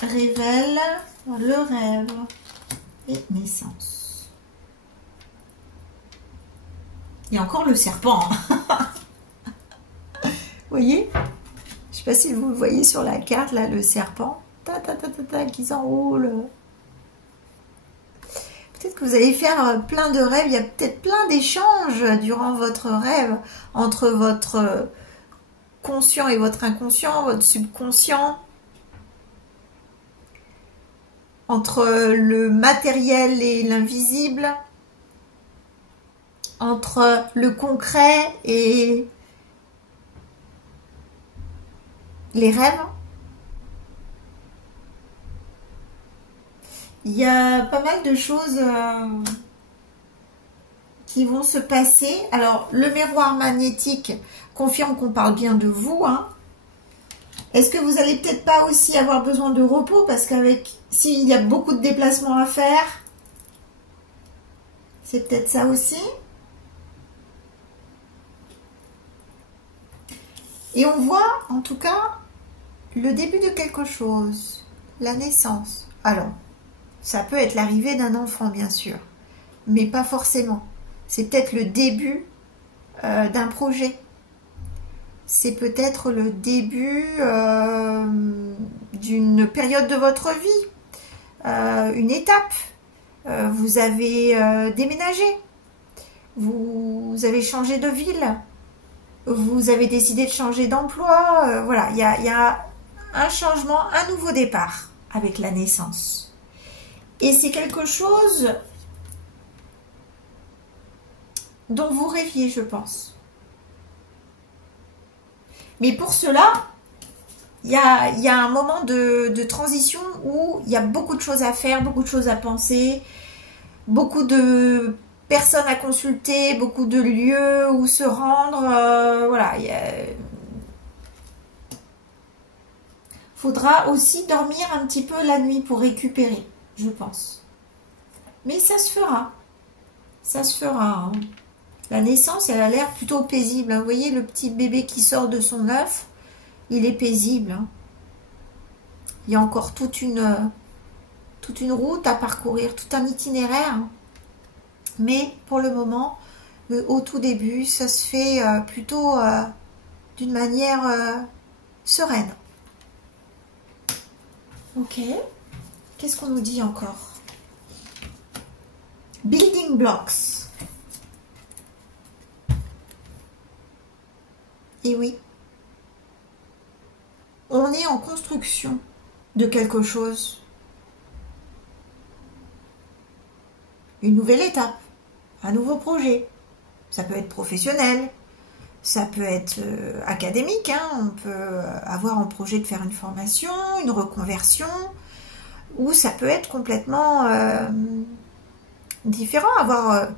révèlent. Le rêve et naissance. Il y a encore le serpent. Vous voyez? Je ne sais pas si vous le voyez sur la carte, là, le serpent. Qui s'enroule. Peut-être que vous allez faire plein de rêves. Il y a peut-être plein d'échanges durant votre rêve entre votre conscient et votre inconscient, votre subconscient, entre le matériel et l'invisible, entre le concret et les rêves. Il y a pas mal de choses qui vont se passer. Alors, le miroir magnétique confirme qu'on parle bien de vous, hein. Est-ce que vous allez peut-être pas aussi avoir besoin de repos? Parce qu'avec, s'il y a beaucoup de déplacements à faire, c'est peut-être ça aussi. Et on voit, en tout cas, le début de quelque chose. La naissance. Alors, ça peut être l'arrivée d'un enfant, bien sûr. Mais pas forcément. C'est peut-être le début d'un projet. C'est peut-être le début d'une période de votre vie. Une étape. Vous avez déménagé. Vous avez changé de ville. Vous avez décidé de changer d'emploi. Voilà, il y a un changement, un nouveau départ avec la naissance. Et c'est quelque chose dont vous rêviez, je pense. Mais pour cela, il y a un moment de transition où il y a beaucoup de choses à faire, beaucoup de choses à penser, beaucoup de personnes à consulter, beaucoup de lieux où se rendre. Voilà, faudra aussi dormir un petit peu la nuit pour récupérer, je pense. Mais ça se fera. Ça se fera. Hein. La naissance, elle a l'air plutôt paisible. Hein. Vous voyez le petit bébé qui sort de son œuf, il est paisible. Hein. Il y a encore toute une route à parcourir, tout un itinéraire. Hein. Mais pour le moment, au tout début, ça se fait plutôt d'une manière sereine. Ok. Qu'est-ce qu'on nous dit encore? Building blocks. Et oui. On est en construction de quelque chose. Une nouvelle étape. Un nouveau projet. Ça peut être professionnel. Ça peut être académique. Hein. On peut avoir un projet de faire une formation, une reconversion. Ou ça peut être complètement différent. Avoir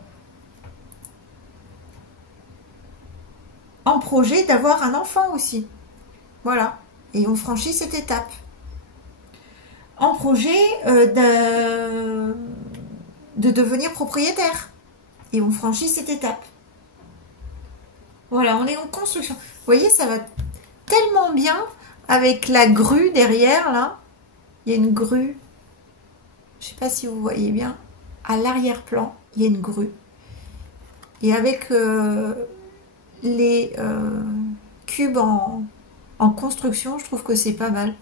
en projet d'avoir un enfant aussi. Voilà. Et on franchit cette étape. En projet de devenir propriétaire. Et on franchit cette étape. Voilà, on est en construction. Vous voyez, ça va tellement bien avec la grue derrière, là. Il y a une grue. Je ne sais pas si vous voyez bien. À l'arrière-plan, il y a une grue. Et avec les cubes en construction, je trouve que c'est pas mal.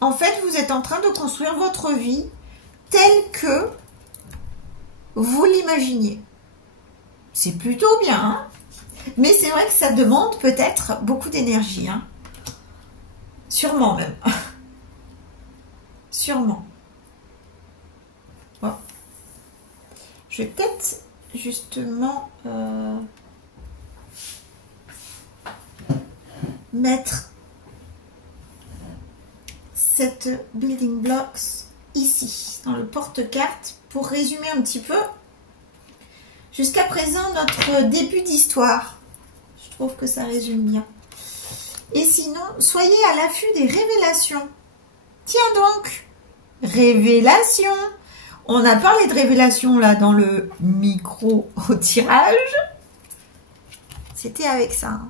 En fait, vous êtes en train de construire votre vie telle que vous l'imaginiez. C'est plutôt bien, hein, mais c'est vrai que ça demande peut-être beaucoup d'énergie. Hein. Sûrement même. Sûrement. Bon. Je vais peut-être justement mettre cette building blocks ici, dans le porte-carte, pour résumer un petit peu jusqu'à présent notre début d'histoire. Je trouve que ça résume bien. Et sinon, soyez à l'affût des révélations. Tiens donc, révélation. On a parlé de révélation là dans le micro au tirage. C'était avec ça. Hein.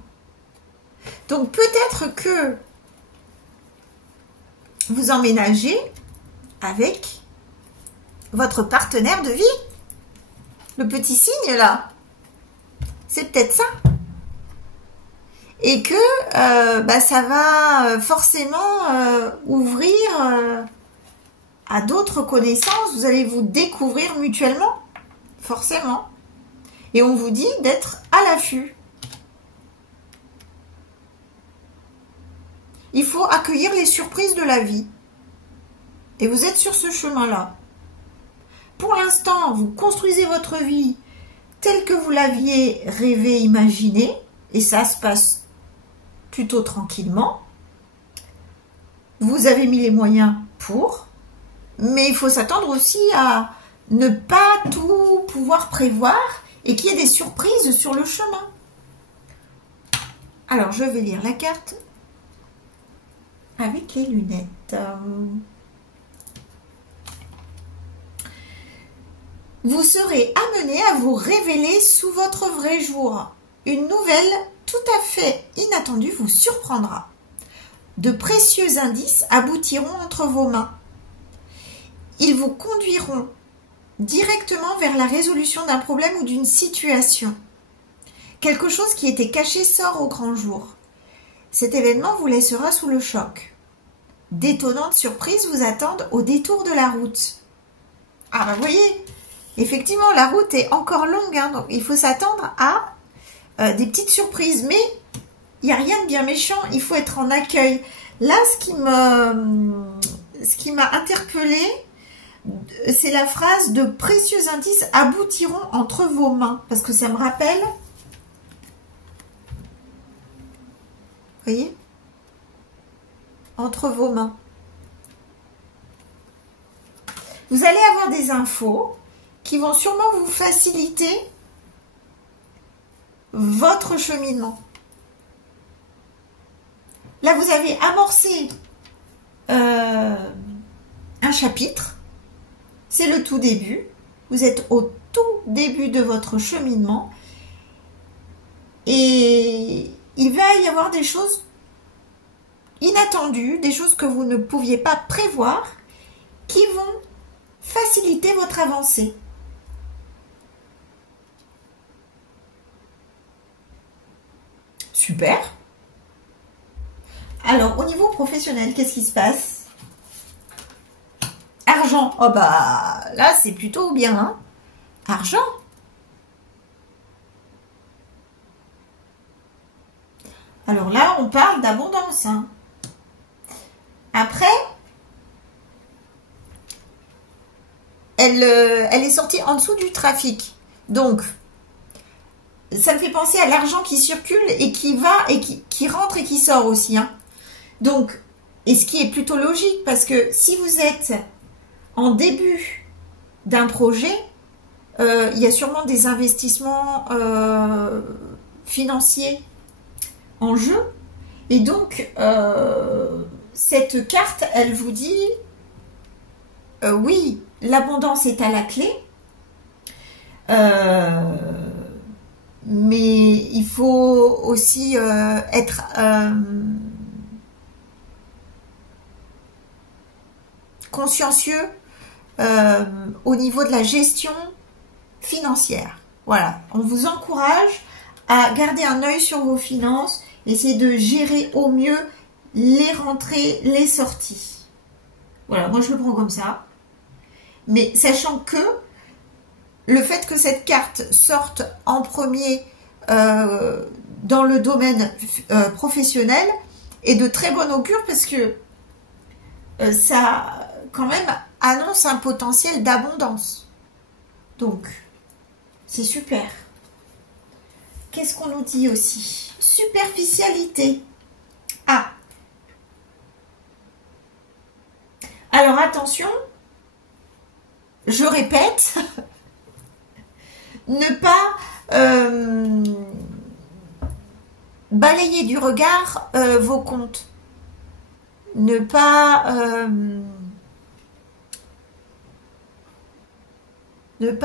Donc peut-être que vous emménagez avec votre partenaire de vie. Le petit signe là. C'est peut-être ça. Et que ça va forcément ouvrir à d'autres connaissances. Vous allez vous découvrir mutuellement. Forcément. Et on vous dit d'être à l'affût. Il faut accueillir les surprises de la vie. Et vous êtes sur ce chemin-là. Pour l'instant, vous construisez votre vie telle que vous l'aviez rêvé, imaginé. Et ça se passe plutôt tranquillement. Vous avez mis les moyens pour. Mais il faut s'attendre aussi à ne pas tout pouvoir prévoir et qu'il y ait des surprises sur le chemin. Alors, je vais lire la carte avec les lunettes. Vous serez amené à vous révéler sous votre vrai jour. Une nouvelle tout à fait inattendue vous surprendra. De précieux indices aboutiront entre vos mains. Ils vous conduiront directement vers la résolution d'un problème ou d'une situation. Quelque chose qui était caché sort au grand jour. Cet événement vous laissera sous le choc. D'étonnantes surprises vous attendent au détour de la route. Ah bah vous voyez, effectivement la route est encore longue, hein, donc il faut s'attendre à des petites surprises. Mais il n'y a rien de bien méchant, il faut être en accueil. Là, ce qui m'a interpellée, c'est la phrase de précieux indices aboutiront entre vos mains. Parce que ça me rappelle, vous voyez, entre vos mains. Vous allez avoir des infos qui vont sûrement vous faciliter votre cheminement. Là, vous avez amorcé un chapitre. C'est le tout début. Vous êtes au tout début de votre cheminement. Et il va y avoir des choses inattendues, des choses que vous ne pouviez pas prévoir, qui vont faciliter votre avancée. Super. Alors, au niveau professionnel, qu'est-ce qui se passe? Argent. Oh bah, là, c'est plutôt bien. Hein, argent. Alors là, on parle d'abondance. Hein. Après, elle est sortie en dessous du trafic. Donc, ça me fait penser à l'argent qui circule et qui va et qui rentre et qui sort aussi. Hein. Donc, et ce qui est plutôt logique, parce que si vous êtes en début d'un projet, il y a sûrement des investissements financiers en jeu. Et donc, cette carte, elle vous dit, oui, l'abondance est à la clé, mais il faut aussi être consciencieux au niveau de la gestion financière. Voilà, on vous encourage à garder un œil sur vos finances, essayer de gérer au mieux les rentrées, les sorties. Voilà, moi je le prends comme ça. Mais sachant que le fait que cette carte sorte en premier dans le domaine professionnel est de très bon augure, parce que ça quand même annonce un potentiel d'abondance. Donc, c'est super. Qu'est-ce qu'on nous dit aussi? Superficialité. Ah. Alors attention, je répète, ne pas balayer du regard vos comptes. Ne pas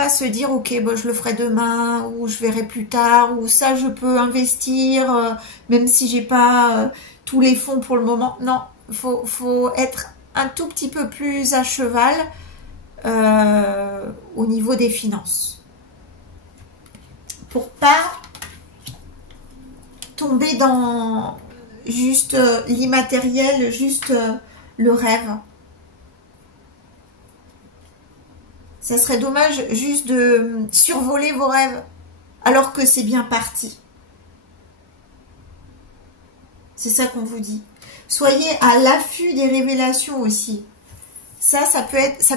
se dire ok, bon, je le ferai demain, ou je verrai plus tard, ou ça je peux investir même si j'ai pas tous les fonds pour le moment. Non, faut être un tout petit peu plus à cheval au niveau des finances, pour pas tomber dans juste l'immatériel, juste le rêve. Ça serait dommage juste de survoler vos rêves alors que c'est bien parti. C'est ça qu'on vous dit. Soyez à l'affût des révélations aussi. Ça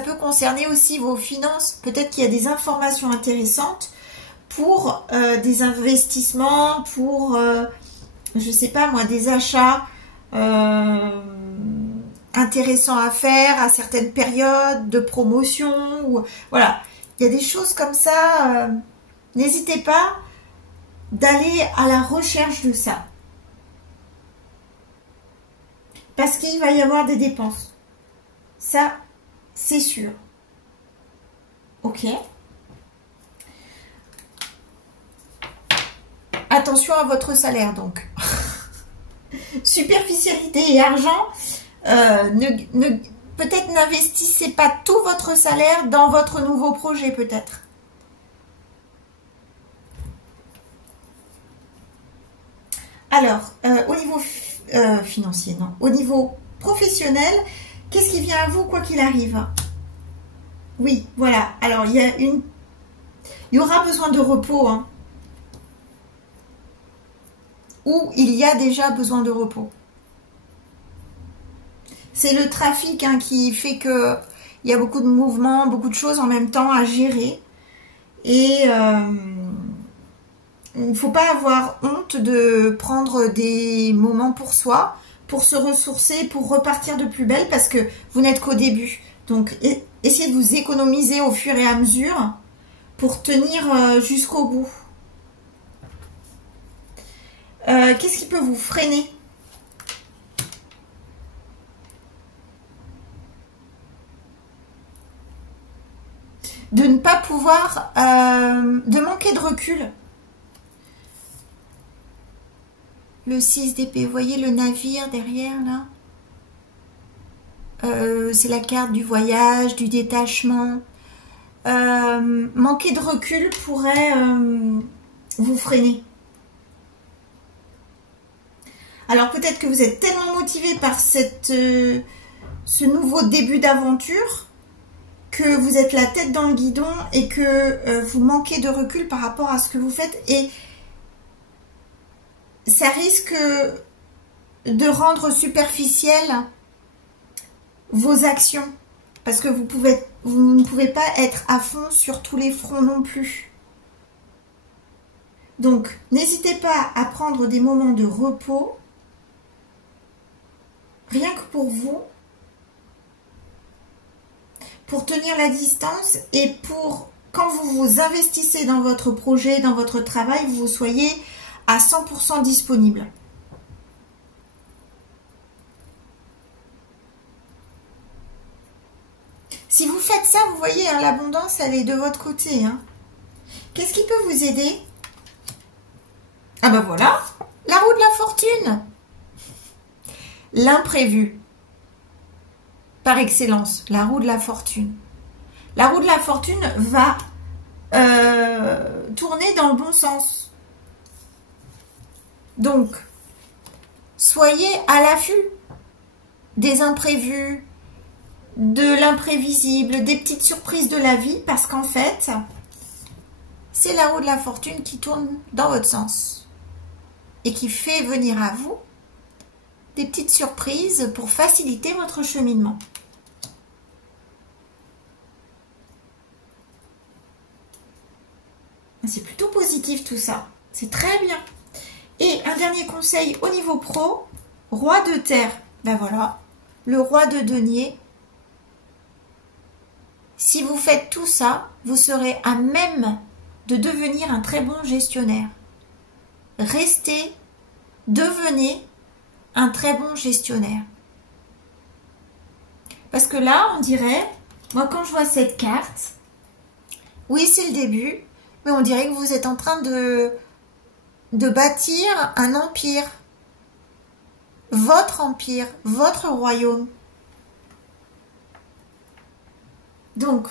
peut concerner aussi vos finances. Peut-être qu'il y a des informations intéressantes pour des investissements, pour, je sais pas moi, des achats intéressants à faire à certaines périodes de promotion. Ou, voilà, il y a des choses comme ça. N'hésitez pas d'aller à la recherche de ça. Parce qu'il va y avoir des dépenses. Ça, c'est sûr. Ok. Attention à votre salaire, donc. Superficialité et argent. Peut-être n'investissez pas tout votre salaire dans votre nouveau projet, peut-être. Alors, au niveau financier, non. Au niveau professionnel, qu'est-ce qui vient à vous, quoi qu'il arrive? Oui, voilà. Alors, il y aura besoin de repos, hein. Ou il y a déjà besoin de repos. C'est le trafic hein, qui fait que il y a beaucoup de mouvements, beaucoup de choses en même temps à gérer. Et il ne faut pas avoir honte de prendre des moments pour soi, pour se ressourcer, pour repartir de plus belle, parce que vous n'êtes qu'au début. Donc, essayez de vous économiser au fur et à mesure pour tenir jusqu'au bout. Qu'est-ce qui peut vous freiner? De ne pas pouvoir, de manquer de recul. Le 6 d'épée, vous voyez le navire derrière là? C'est la carte du voyage, du détachement. Manquer de recul pourrait vous freiner. Alors peut-être que vous êtes tellement motivé par ce nouveau début d'aventure que vous êtes la tête dans le guidon et que vous manquez de recul par rapport à ce que vous faites, et ça risque de rendre superficielles vos actions, parce que vous ne pouvez pas être à fond sur tous les fronts non plus. Donc n'hésitez pas à prendre des moments de repos, rien que pour vous, pour tenir la distance, et pour, quand vous vous investissez dans votre projet, dans votre travail, vous soyez à 100% disponible. Si vous faites ça, vous voyez, hein, l'abondance, elle est de votre côté. Hein. Qu'est-ce qui peut vous aider? Ah ben voilà, la roue de la fortune. L'imprévu. Par excellence, la roue de la fortune. La roue de la fortune va tourner dans le bon sens. Donc, soyez à l'affût des imprévus, de l'imprévisible, des petites surprises de la vie, parce qu'en fait, c'est la roue de la fortune qui tourne dans votre sens et qui fait venir à vous des petites surprises pour faciliter votre cheminement. C'est plutôt positif tout ça, c'est très bien. Et un dernier conseil au niveau pro, roi de terre, ben voilà, le roi de denier. Si vous faites tout ça, vous serez à même de devenir un très bon gestionnaire. Restez, devenez un très bon gestionnaire. Parce que là, on dirait, moi quand je vois cette carte, oui c'est le début, mais on dirait que vous êtes en train de bâtir un empire. Votre royaume. Donc,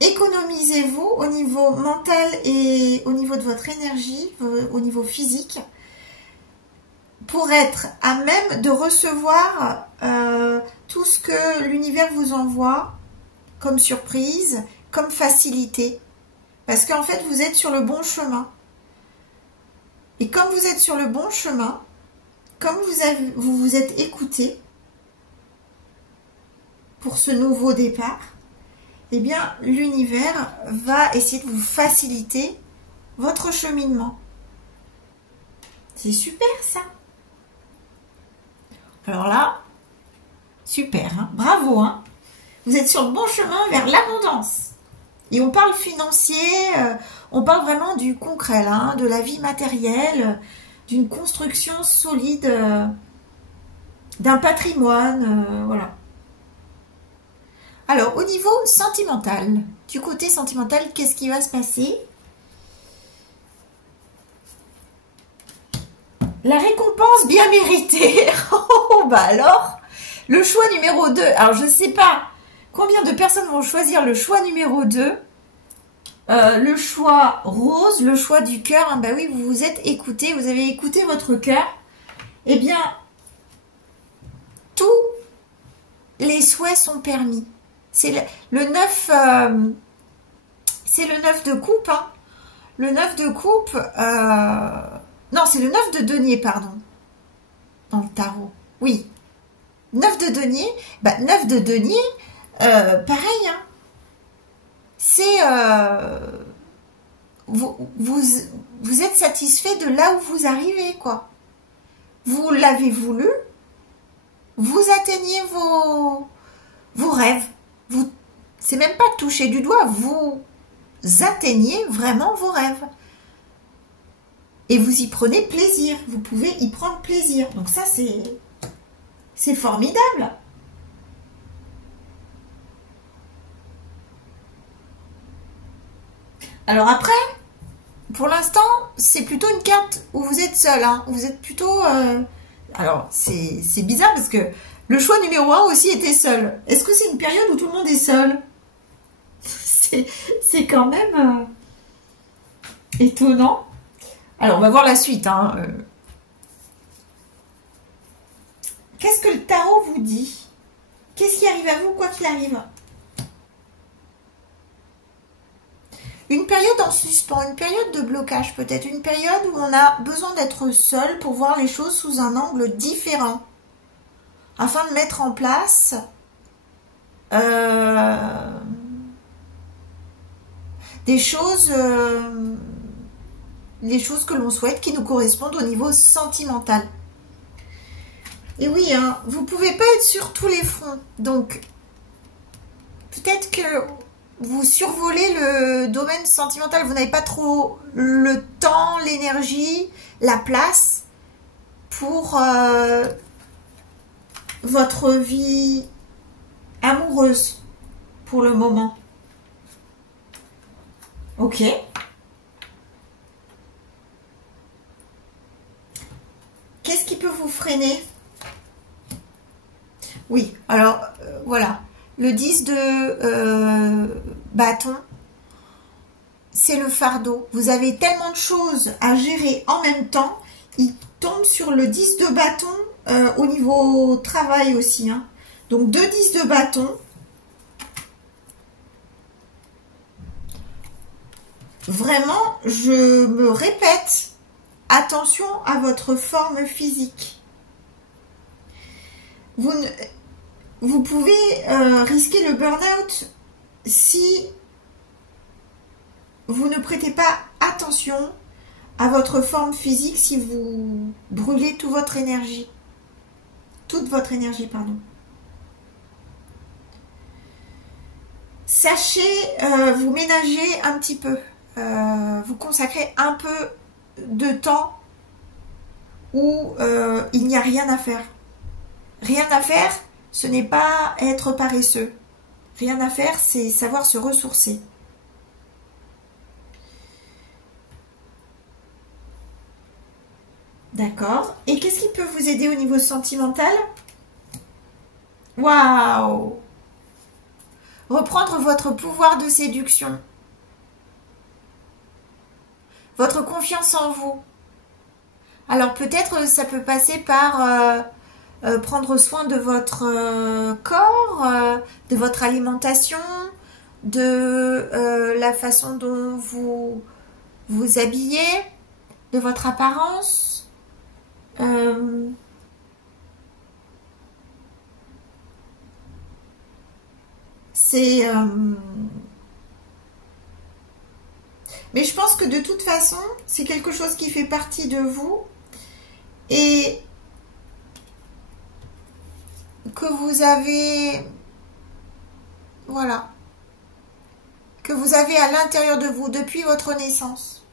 économisez-vous au niveau mental et au niveau de votre énergie, au niveau physique, pour être à même de recevoir tout ce que l'univers vous envoie comme surprise, comme facilité. Parce qu'en fait, vous êtes sur le bon chemin. Et comme vous êtes sur le bon chemin, comme vous vous êtes écouté pour ce nouveau départ, eh bien, l'univers va essayer de vous faciliter votre cheminement. C'est super, ça. Alors là, super, hein, bravo. Hein, vous êtes sur le bon chemin vers l'abondance. Et on parle financier, on parle vraiment du concret, là, hein, de la vie matérielle, d'une construction solide, d'un patrimoine, voilà. Alors, au niveau sentimental, du côté sentimental, qu'est-ce qui va se passer? La récompense bien méritée. Oh, bah alors, le choix numéro 2. Alors, je ne sais pas combien de personnes vont choisir le choix numéro 2. Le choix rose, le choix du cœur. Hein, bah oui, vous vous êtes écouté, vous avez écouté votre cœur. Eh bien, tous les souhaits sont permis. C'est le 9, c'est le 9 de coupe. Hein. Le 9 de coupe, non, c'est le 9 de denier, pardon. Dans le tarot. Oui. 9 de denier. Bah, 9 de denier, pareil. Hein. C'est... vous êtes satisfait de là où vous arrivez, quoi. Vous l'avez voulu, vous atteignez vos rêves. C'est même pas toucher du doigt, vous atteignez vraiment vos rêves. Et vous y prenez plaisir, vous pouvez y prendre plaisir. Donc ça, c'est formidable. Alors après, pour l'instant, c'est plutôt une carte où vous êtes seul. Hein. Vous êtes plutôt... Alors, c'est bizarre parce que le choix numéro 1 aussi était seul. Est-ce que c'est une période où tout le monde est seul? C'est quand même étonnant. Alors, on va voir la suite. Hein. Qu'est-ce que le tarot vous dit? Qu'est-ce qui arrive à vous, quoi qu'il arrive? Une période en suspens, une période de blocage peut-être, une période où on a besoin d'être seul pour voir les choses sous un angle différent, afin de mettre en place des choses, les choses que l'on souhaite qui nous correspondent au niveau sentimental. Et oui, hein, vous pouvez pas être sur tous les fronts, donc peut-être que vous survolez le domaine sentimental, vous n'avez pas trop le temps, l'énergie, la place pour votre vie amoureuse pour le moment. Ok. Qu'est-ce qui peut vous freiner? Oui, alors voilà. Le 10 de bâton, c'est le fardeau. Vous avez tellement de choses à gérer en même temps. Il tombe sur le 10 de bâton au niveau travail aussi. Hein. Donc 2 10 de bâton. Vraiment, je me répète, attention à votre forme physique. Vous pouvez risquer le burn-out si vous ne prêtez pas attention à votre forme physique, si vous brûlez toute votre énergie. Pardon. Sachez vous ménager un petit peu. Vous consacrez un peu de temps où il n'y a rien à faire. Rien à faire, ce n'est pas être paresseux. Rien à faire, c'est savoir se ressourcer. D'accord. Et qu'est-ce qui peut vous aider au niveau sentimental? Waouh! Reprendre votre pouvoir de séduction. Votre confiance en vous. Alors peut-être ça peut passer par prendre soin de votre corps, de votre alimentation, de la façon dont vous vous habillez, de votre apparence. Mais je pense que de toute façon, c'est quelque chose qui fait partie de vous et que vous avez, voilà, que vous avez à l'intérieur de vous depuis votre naissance.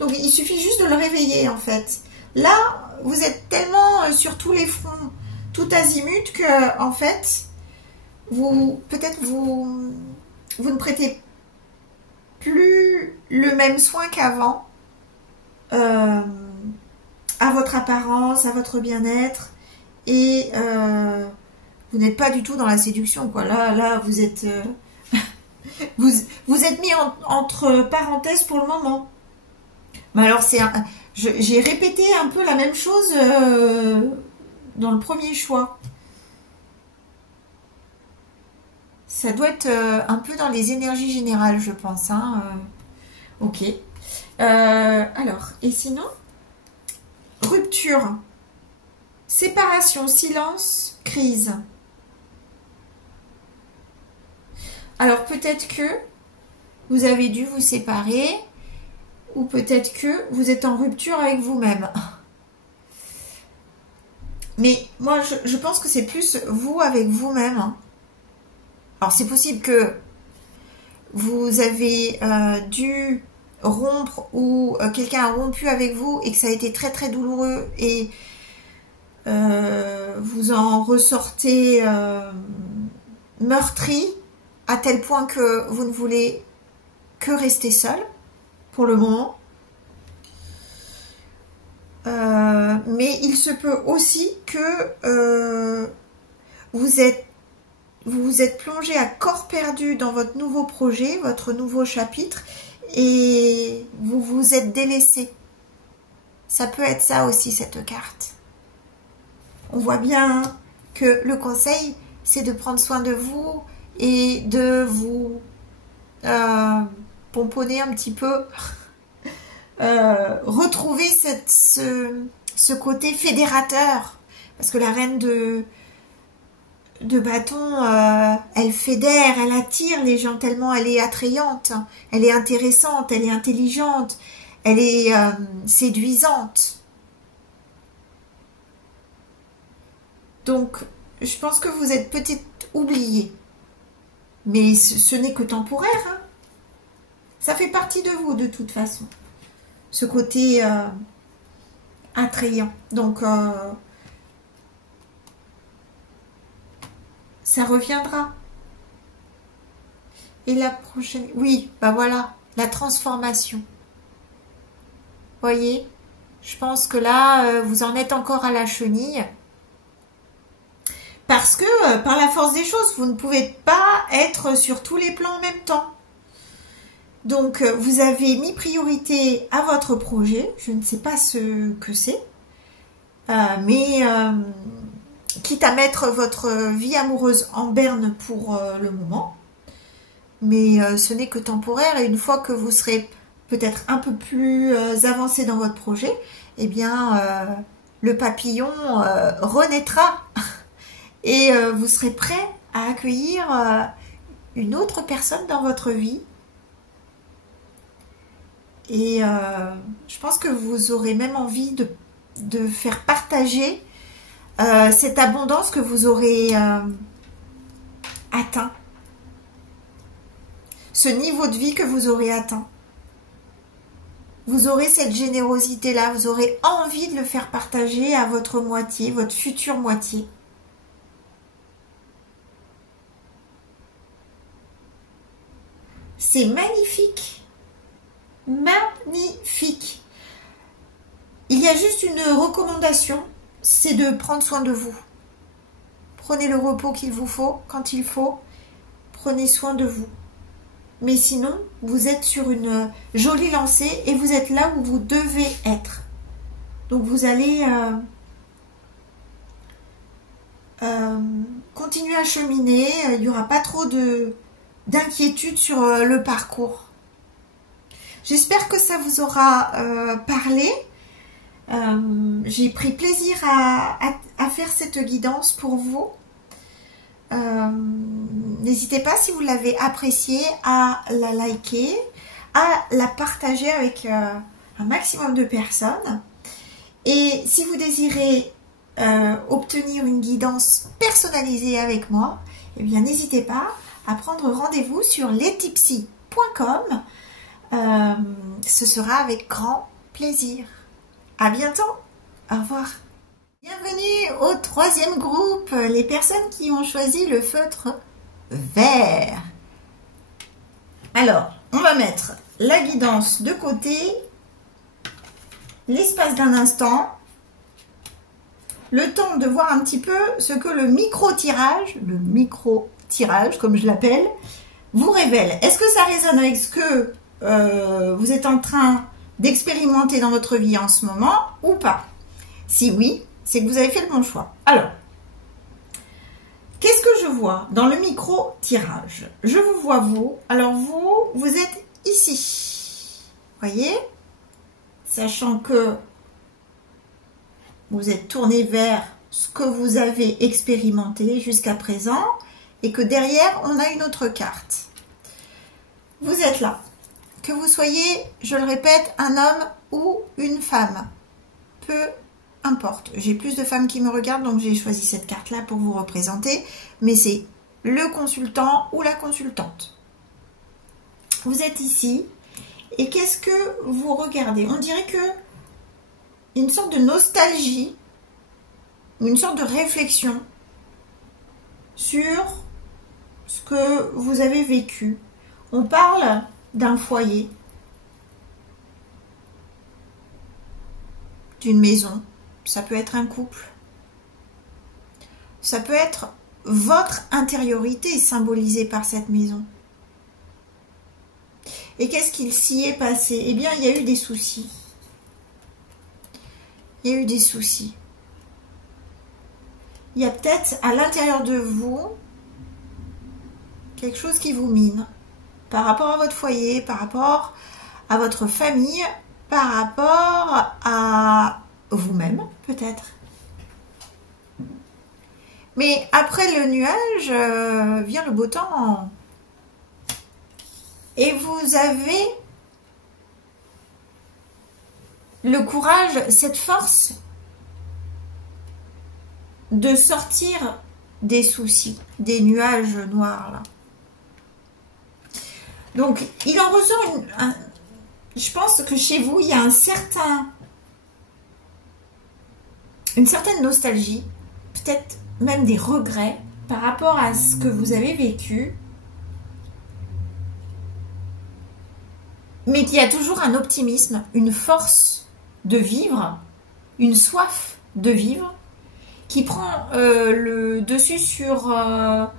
Donc il suffit juste de le réveiller en fait. Là, vous êtes tellement sur tous les fronts, tout azimut que en fait, peut-être vous ne prêtez plus le même soin qu'avant à votre apparence, à votre bien-être, et vous n'êtes pas du tout dans la séduction, quoi. Là, vous êtes vous êtes mis entre parenthèses pour le moment. Mais alors j'ai répété un peu la même chose dans le premier choix. Ça doit être un peu dans les énergies générales, je pense. Hein, ok. Alors, et sinon, rupture, séparation, silence, crise. Alors, peut-être que vous avez dû vous séparer, ou peut-être que vous êtes en rupture avec vous-même. Mais moi, je pense que c'est plus vous avec vous-même. Hein. Alors, c'est possible que vous avez dû rompre ou quelqu'un a rompu avec vous et que ça a été très très douloureux et vous en ressortez meurtri à tel point que vous ne voulez que rester seul pour le moment. Mais il se peut aussi que vous vous êtes plongé à corps perdu dans votre nouveau projet, votre nouveau chapitre, et vous vous êtes délaissé. Ça peut être ça aussi, cette carte. On voit bien que le conseil, c'est de prendre soin de vous et de vous pomponner un petit peu, retrouver ce côté fédérateur. Parce que la reine de bâton, elle fédère, elle attire les gens tellement elle est attrayante, elle est intéressante, elle est intelligente, elle est séduisante. Donc, je pense que vous êtes peut-être oublié. Mais ce n'est que temporaire. Hein. Ça fait partie de vous de toute façon. Ce côté attrayant. Donc, ça reviendra. Et la prochaine... Oui, bah voilà, la transformation. Voyez, je pense que là, vous en êtes encore à la chenille. Parce que, par la force des choses, vous ne pouvez pas être sur tous les plans en même temps. Donc, vous avez mis priorité à votre projet. Je ne sais pas ce que c'est. Mais quitte à mettre votre vie amoureuse en berne pour le moment. Mais ce n'est que temporaire. Et une fois que vous serez peut-être un peu plus avancé dans votre projet, eh bien, le papillon renaîtra. Et vous serez prêt à accueillir une autre personne dans votre vie. Et je pense que vous aurez même envie de faire partager cette abondance que vous aurez atteint. Ce niveau de vie que vous aurez atteint. Vous aurez cette générosité-là. Vous aurez envie de le faire partager à votre moitié, votre future moitié. C'est magnifique. Magnifique. Il y a juste une recommandation, c'est de prendre soin de vous. Prenez le repos qu'il vous faut, quand il faut. Prenez soin de vous. Mais sinon, vous êtes sur une jolie lancée et vous êtes là où vous devez être. Donc vous allez continuer à cheminer. Il n'y aura pas trop d'inquiétude sur le parcours. J'espère que ça vous aura parlé. J'ai pris plaisir à faire cette guidance pour vous. N'hésitez pas, si vous l'avez appréciée, à la liker, à la partager avec un maximum de personnes. Et si vous désirez obtenir une guidance personnalisée avec moi, eh bien n'hésitez pas à prendre rendez-vous sur letipsy.com. Ce sera avec grand plaisir. À bientôt. Au revoir. Bienvenue au troisième groupe, les personnes qui ont choisi le feutre vert. Alors, on va mettre la guidance de côté, l'espace d'un instant, le temps de voir un petit peu ce que le micro-tirage comme je l'appelle, vous révèle. Est-ce que ça résonne avec ce que vous êtes en train d'expérimenter dans votre vie en ce moment ou pas? Si oui, c'est que vous avez fait le bon choix. Alors, qu'est-ce que je vois dans le micro-tirage? Je vous vois vous. Alors vous êtes ici. Voyez? Sachant que vous êtes tourné vers ce que vous avez expérimenté jusqu'à présent et que derrière, on a une autre carte. Vous êtes là. Que vous soyez, je le répète, un homme ou une femme. Peu importe. J'ai plus de femmes qui me regardent, donc j'ai choisi cette carte-là pour vous représenter. Mais c'est le consultant ou la consultante. Vous êtes ici. Et qu'est-ce que vous regardez? On dirait que une sorte de nostalgie, une sorte de réflexion sur ce que vous avez vécu. On parle d'un foyer, d'une maison, ça peut être un couple, ça peut être votre intériorité symbolisée par cette maison. Et qu'est-ce qu'il s'y est passé? Eh bien, il y a eu des soucis. Il y a eu des soucis. Il y a peut-être à l'intérieur de vous quelque chose qui vous mine par rapport à votre foyer, par rapport à votre famille, par rapport à vous-même peut-être. Mais après le nuage vient le beau temps. Et vous avez le courage, cette force de sortir des soucis, des nuages noirs là. Donc, il en ressort je pense que chez vous, il y a une certaine nostalgie, peut-être même des regrets par rapport à ce que vous avez vécu, mais qu'il y a toujours un optimisme, une force de vivre, une soif de vivre, qui prend le dessus sur la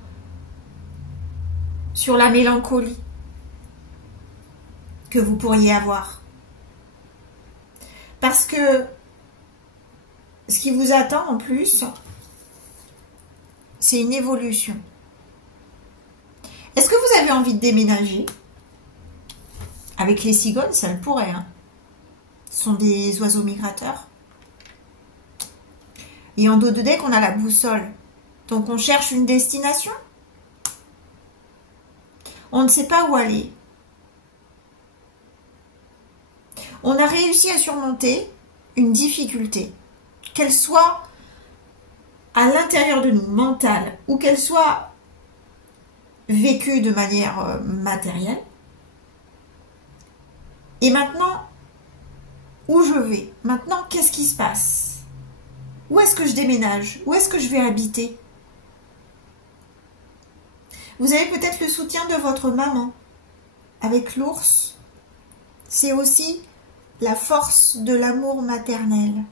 mélancolie que vous pourriez avoir. Parce que ce qui vous attend en plus, c'est une évolution. Est-ce que vous avez envie de déménager? Avec les cigognes, ça le pourrait. Hein. Ce sont des oiseaux migrateurs. Et en dos de deck, on a la boussole. Donc on cherche une destination. On ne sait pas où aller. On a réussi à surmonter une difficulté, qu'elle soit à l'intérieur de nous, mentale, ou qu'elle soit vécue de manière matérielle. Et maintenant, où je vais? Maintenant, qu'est-ce qui se passe? Où est-ce que je déménage? Où est-ce que je vais habiter? Vous avez peut-être le soutien de votre maman. Avec l'ours, c'est aussi la force de l'amour maternel.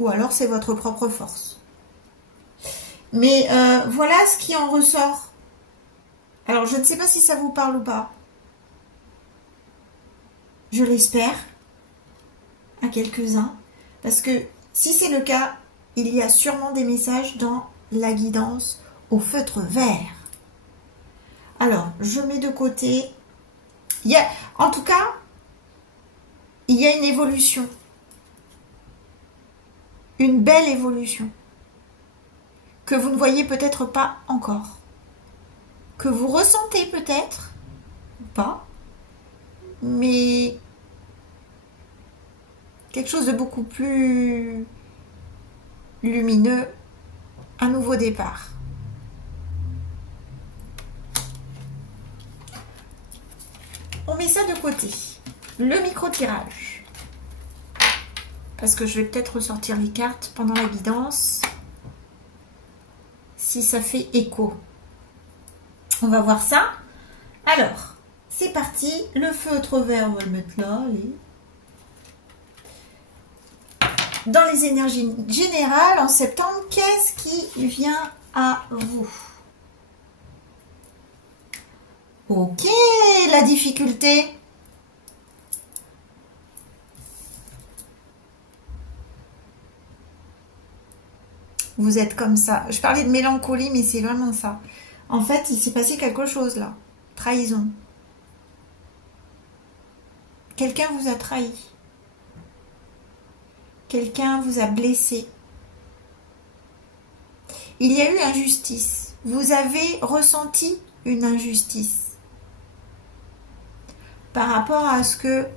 Ou alors c'est votre propre force. Mais voilà ce qui en ressort. Alors je ne sais pas si ça vous parle ou pas. Je l'espère à quelques-uns. Parce que si c'est le cas, il y a sûrement des messages dans la guidance au feutre vert. Alors, je mets de côté. En tout cas, il y a une évolution. Une belle évolution. Que vous ne voyez peut-être pas encore. Que vous ressentez peut-être, ou pas. Mais quelque chose de beaucoup plus lumineux. Un nouveau départ. On met ça de côté. Le micro-tirage. Parce que je vais peut-être ressortir les cartes pendant la guidance. Si ça fait écho. On va voir ça. Alors, c'est parti. Le feutre vert, on va le mettre là. Allez. Dans les énergies générales, en septembre, qu'est-ce qui vient à vous? Ok, la difficulté. Vous êtes comme ça. Je parlais de mélancolie, mais c'est vraiment ça. En fait, il s'est passé quelque chose là. Trahison. Quelqu'un vous a trahi. Quelqu'un vous a blessé. Il y a eu injustice. Vous avez ressenti une injustice par rapport à ce que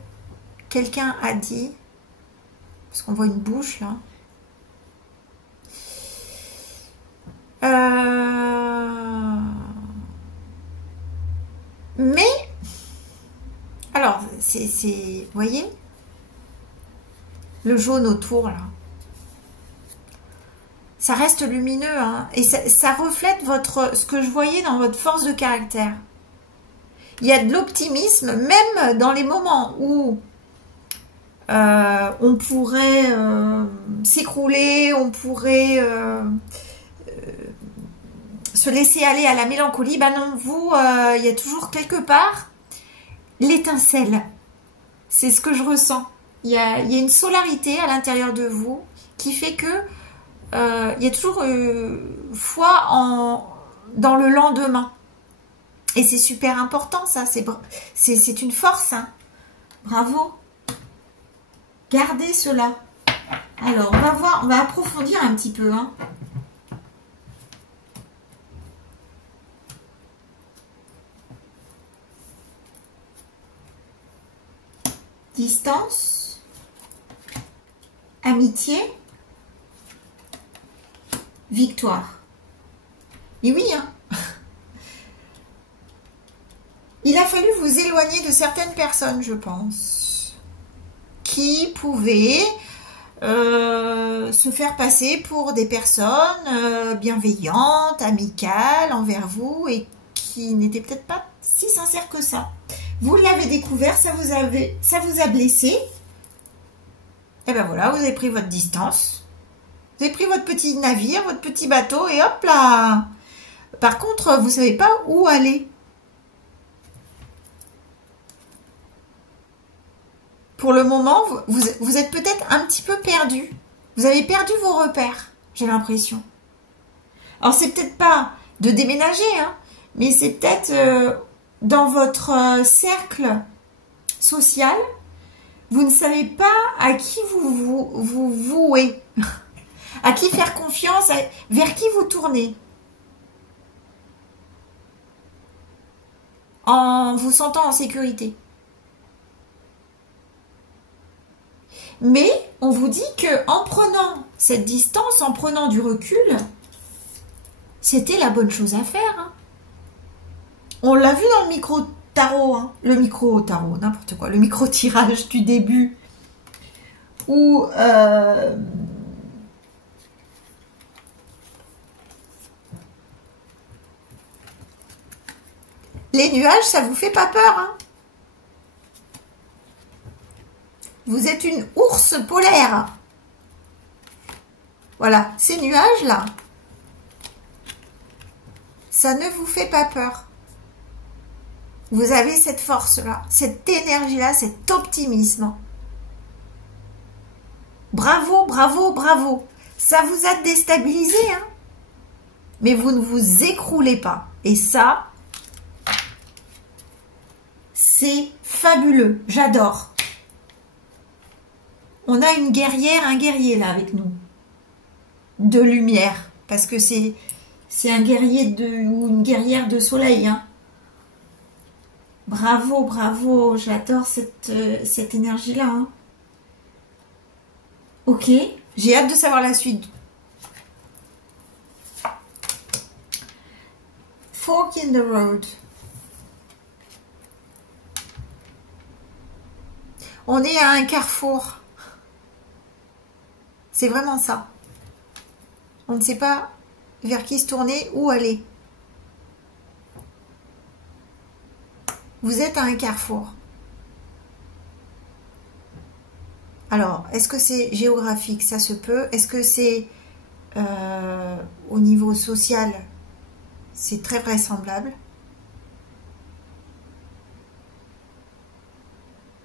quelqu'un a dit, parce qu'on voit une bouche là. Mais, alors, vous voyez, le jaune autour là, ça reste lumineux, hein, et ça reflète ce que je voyais dans votre force de caractère. Il y a de l'optimisme, même dans les moments où on pourrait s'écrouler, on pourrait se laisser aller à la mélancolie. Ben non, vous, il y a toujours quelque part l'étincelle. C'est ce que je ressens. Il y a une solarité à l'intérieur de vous qui fait que il y a toujours foi dans le lendemain. Et c'est super important, ça. C'est une force. Hein. Bravo. Gardez cela. Alors, on va approfondir un petit peu. Hein. Distance. Amitié. Victoire. Et oui, hein. Il a fallu vous éloigner de certaines personnes, je pense, qui pouvaient se faire passer pour des personnes bienveillantes, amicales envers vous et qui n'étaient peut-être pas si sincères que ça. Vous l'avez découvert, ça vous a blessé. Et ben voilà, vous avez pris votre distance. Vous avez pris votre petit navire, votre petit bateau et hop là. Par contre, vous ne savez pas où aller. Pour le moment, vous êtes peut-être un petit peu perdu. Vous avez perdu vos repères, j'ai l'impression. Alors, c'est peut-être pas de déménager, hein, mais c'est peut-être dans votre cercle social, vous ne savez pas à qui vous vouez. À qui faire confiance, vers qui vous tournez. En vous sentant en sécurité. Mais on vous dit que en prenant cette distance, en prenant du recul, c'était la bonne chose à faire. Hein. On l'a vu dans le micro-tarot, hein. Le micro-tarot, n'importe quoi, le micro-tirage du début, où les nuages, ça vous fait pas peur, hein. Vous êtes une ours polaire. Voilà, ces nuages-là, ça ne vous fait pas peur. Vous avez cette force-là, cette énergie-là, cet optimisme. Bravo, bravo, bravo. Ça vous a déstabilisé, hein. Mais vous ne vous écroulez pas. Et ça, c'est fabuleux. J'adore. On a une guerrière, un guerrier là avec nous. De lumière. Parce que c'est un guerrier ou une guerrière de soleil. Hein. Bravo, bravo. J'adore cette énergie-là. Hein. Ok. J'ai hâte de savoir la suite. Fork in the road. On est à un carrefour. C'est vraiment ça. On ne sait pas vers qui se tourner, où aller. Vous êtes à un carrefour. Alors, est-ce que c'est géographique? Ça se peut. Est-ce que c'est au niveau social? C'est très vraisemblable.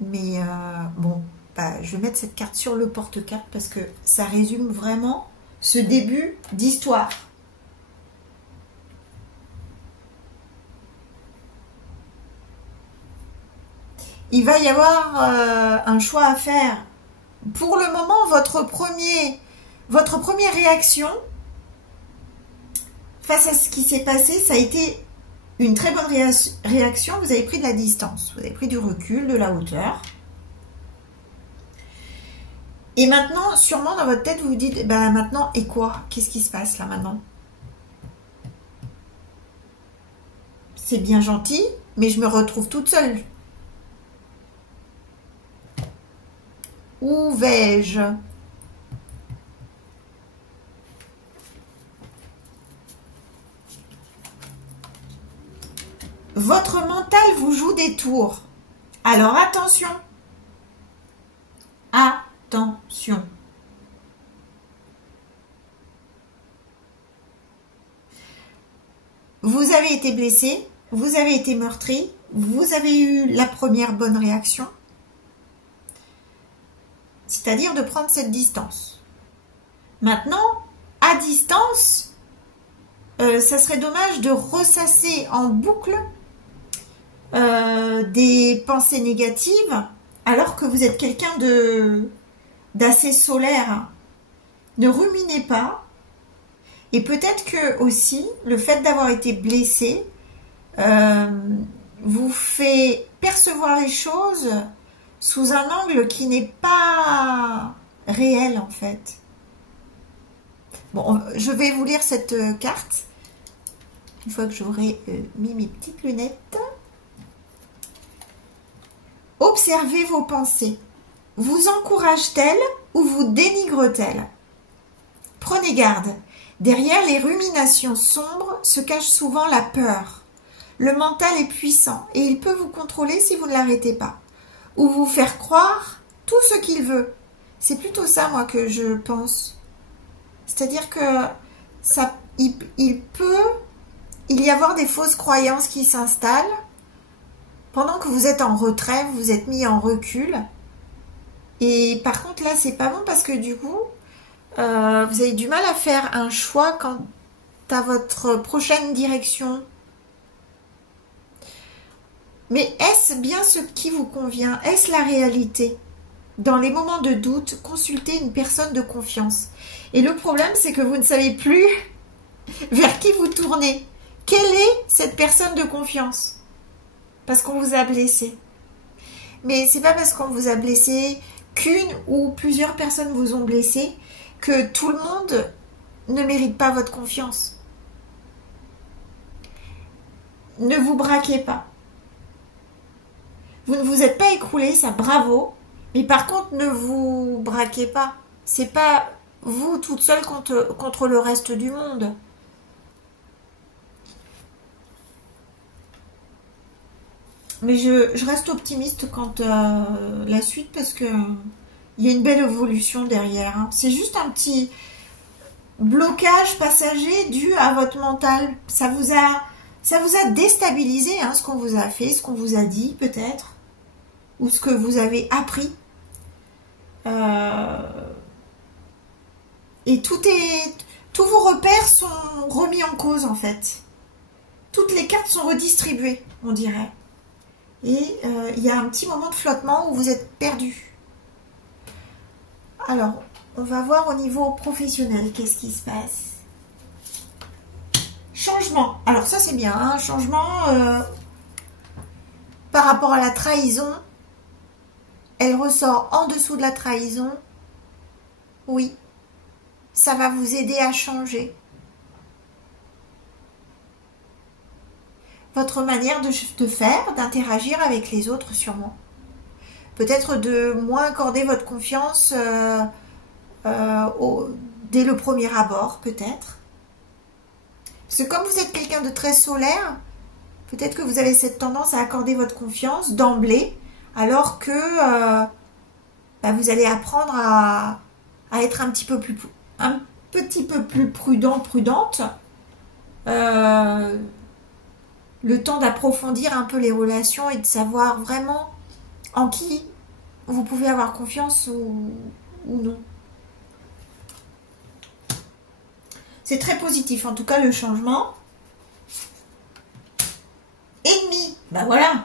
Mais bon, bah, je vais mettre cette carte sur le porte-carte parce que ça résume vraiment ce début d'histoire. Il va y avoir un choix à faire. Pour le moment, votre première réaction face à ce qui s'est passé, ça a été une très bonne réaction. Vous avez pris de la distance, vous avez pris du recul, de la hauteur. Et maintenant, sûrement dans votre tête, vous vous dites, ben maintenant, et quoi? Qu'est-ce qui se passe là maintenant? C'est bien gentil, mais je me retrouve toute seule. Où vais-je? Votre mental vous joue des tours. Alors attention. Attention. Vous avez été blessé, vous avez été meurtri, vous avez eu la première bonne réaction, c'est-à-dire de prendre cette distance. Maintenant, à distance, ça serait dommage de ressasser en boucle des pensées négatives alors que vous êtes quelqu'un d'assez solaire. Ne ruminez pas. Et peut-être que aussi, le fait d'avoir été blessé vous fait percevoir les choses sous un angle qui n'est pas réel en fait. Bon, je vais vous lire cette carte une fois que j'aurai mis mes petites lunettes. Observez vos pensées. Vous encouragent-elles ou vous dénigrent-elles? Prenez garde. Derrière les ruminations sombres se cache souvent la peur. Le mental est puissant et il peut vous contrôler si vous ne l'arrêtez pas. Ou vous faire croire tout ce qu'il veut. C'est plutôt ça, moi, que je pense. C'est-à-dire que il peut y avoir des fausses croyances qui s'installent. Pendant que vous êtes en retrait, vous vous êtes mis en recul. Et par contre, là, c'est pas bon parce que du coup, vous avez du mal à faire un choix quant à votre prochaine direction. Mais est-ce bien ce qui vous convient? Est-ce la réalité? Dans les moments de doute, consultez une personne de confiance. Et le problème, c'est que vous ne savez plus vers qui vous tournez. Quelle est cette personne de confiance? Parce qu'on vous a blessé. Mais c'est pas parce qu'on vous a blessé qu'une ou plusieurs personnes vous ont blessé que tout le monde ne mérite pas votre confiance. Ne vous braquez pas. Vous ne vous êtes pas écroulé, ça bravo. Mais par contre, ne vous braquez pas. C'est pas vous toute seule contre le reste du monde. Mais je reste optimiste quant à la suite parce que il y a une belle évolution derrière. Hein. C'est juste un petit blocage passager dû à votre mental. Ça vous a déstabilisé, hein, ce qu'on vous a fait, ce qu'on vous a dit peut-être, ou ce que vous avez appris. Et tous vos repères sont remis en cause en fait. Toutes les cartes sont redistribuées, on dirait. Et il y a un petit moment de flottement où vous êtes perdu. Alors, on va voir au niveau professionnel qu'est-ce qui se passe. Changement. Alors ça c'est bien, hein, changement par rapport à la trahison. Elle ressort en dessous de la trahison. Oui, ça va vous aider à changer. Votre manière de faire, d'interagir avec les autres sûrement. Peut-être de moins accorder votre confiance dès le premier abord, peut-être. Parce que comme vous êtes quelqu'un de très solaire, peut-être que vous avez cette tendance à accorder votre confiance d'emblée, alors que vous allez apprendre à être un petit peu plus prudent, prudente. Le temps d'approfondir un peu les relations et de savoir vraiment en qui vous pouvez avoir confiance ou non. C'est très positif, en tout cas, le changement. Ennemi, voilà.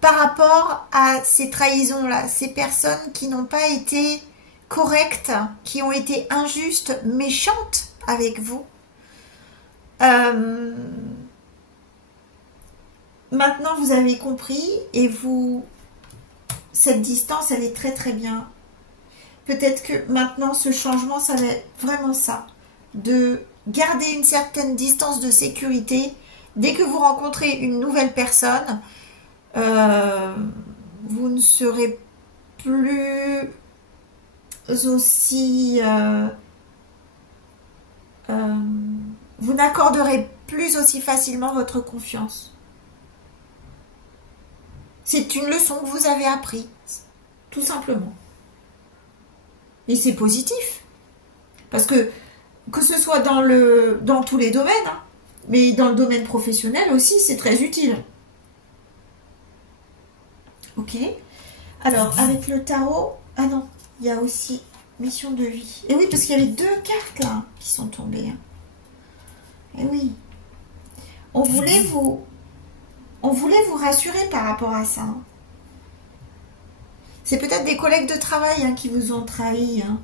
Par rapport à ces trahisons-là, ces personnes qui n'ont pas été correctes, qui ont été injustes, méchantes avec vous, maintenant vous avez compris et vous cette distance, elle est très très bien. Peut-être que maintenant, ce changement, ça va être vraiment ça. De garder une certaine distance de sécurité. Dès que vous rencontrez une nouvelle personne, vous ne serez plus aussi... vous n'accorderez plus aussi facilement votre confiance. C'est une leçon que vous avez apprise, tout simplement. Et c'est positif. Parce que ce soit dans tous les domaines, hein, mais dans le domaine professionnel aussi, c'est très utile. Ok. Alors, avec le tarot... Ah non, il y a aussi mission de vie. Et oui, parce qu'il y avait 2 cartes là qui sont tombées. Et oui. On voulait vous rassurer par rapport à ça. C'est peut-être des collègues de travail hein, qui vous ont trahi. Hein.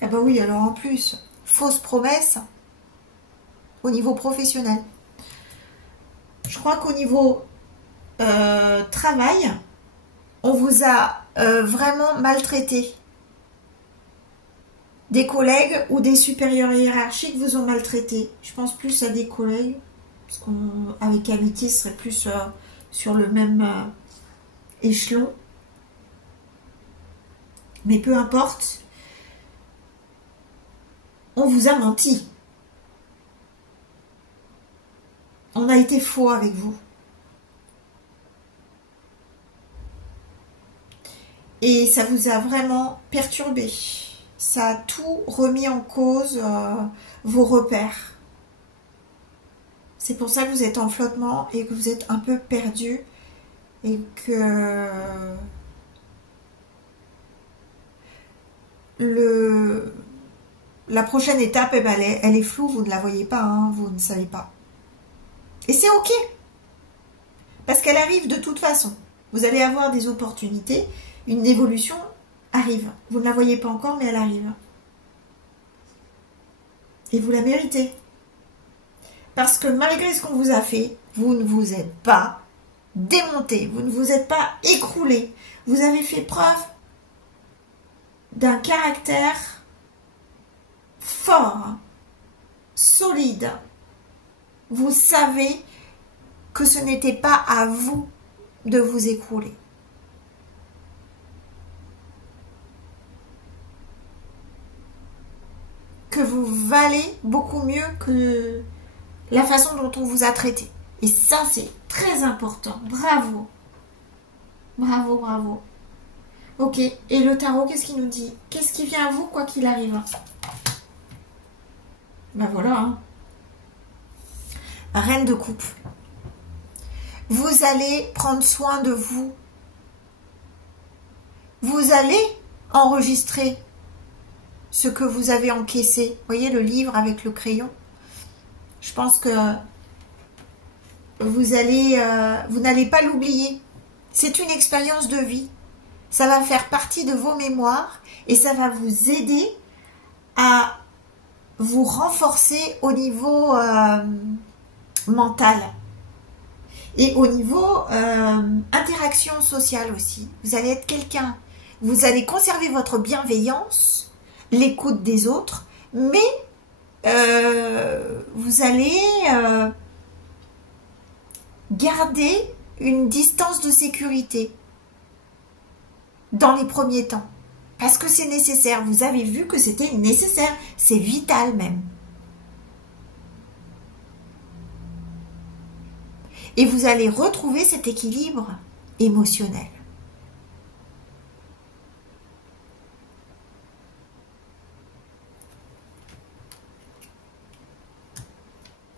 Ah bah oui, alors en plus, fausse promesse au niveau professionnel. Je crois qu'au niveau travail, on vous a vraiment maltraité. Des collègues ou des supérieurs hiérarchiques vous ont maltraité. Je pense plus à des collègues, parce qu'avec amitié, ce serait plus sur le même échelon. Mais peu importe, on vous a menti. On a été faux avec vous. Et ça vous a vraiment perturbé. Ça a tout remis en cause, vos repères. C'est pour ça que vous êtes en flottement et que vous êtes un peu perdu. Et que la prochaine étape, eh ben, elle est floue, vous ne la voyez pas, hein, vous ne savez pas. Et c'est ok. Parce qu'elle arrive de toute façon. Vous allez avoir des opportunités, une évolution arrive. Vous ne la voyez pas encore, mais elle arrive. Et vous la méritez. Parce que malgré ce qu'on vous a fait, vous ne vous êtes pas démonté, vous ne vous êtes pas écroulé. Vous avez fait preuve d'un caractère fort, solide. Vous savez que ce n'était pas à vous de vous écrouler. Que vous valez beaucoup mieux que la façon dont on vous a traité. Et ça, c'est très important. Bravo. Bravo, bravo. Ok, et le tarot, qu'est-ce qu'il nous dit? Qu'est-ce qui vient à vous, quoi qu'il arrive? Ben voilà. Hein. Reine de coupe. Vous allez prendre soin de vous. Vous allez enregistrer ce que vous avez encaissé. Vous voyez le livre avec le crayon? Je pense que vous n'allez pas l'oublier. C'est une expérience de vie. Ça va faire partie de vos mémoires et ça va vous aider à vous renforcer au niveau mental et au niveau interaction sociale aussi. Vous allez être quelqu'un, vous allez conserver votre bienveillance, l'écoute des autres, mais vous allez garder une distance de sécurité dans les premiers temps. Parce que c'est nécessaire. Vous avez vu que c'était nécessaire. C'est vital même. Et vous allez retrouver cet équilibre émotionnel.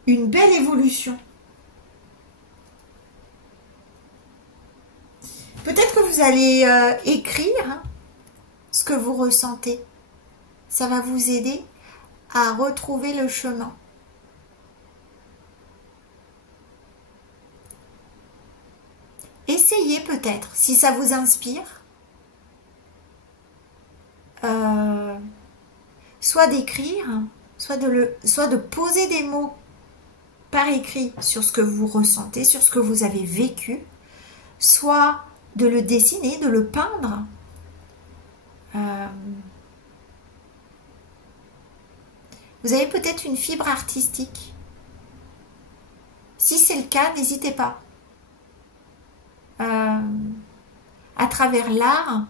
Une belle évolution. Peut-être que vous allez écrire ce que vous ressentez. Ça va vous aider à retrouver le chemin. Essayez peut-être, si ça vous inspire, soit d'écrire, soit de poser des mots par écrit sur ce que vous ressentez, sur ce que vous avez vécu, soit de le dessiner, de le peindre. Vous avez peut-être une fibre artistique. Si c'est le cas, n'hésitez pas. À travers l'art,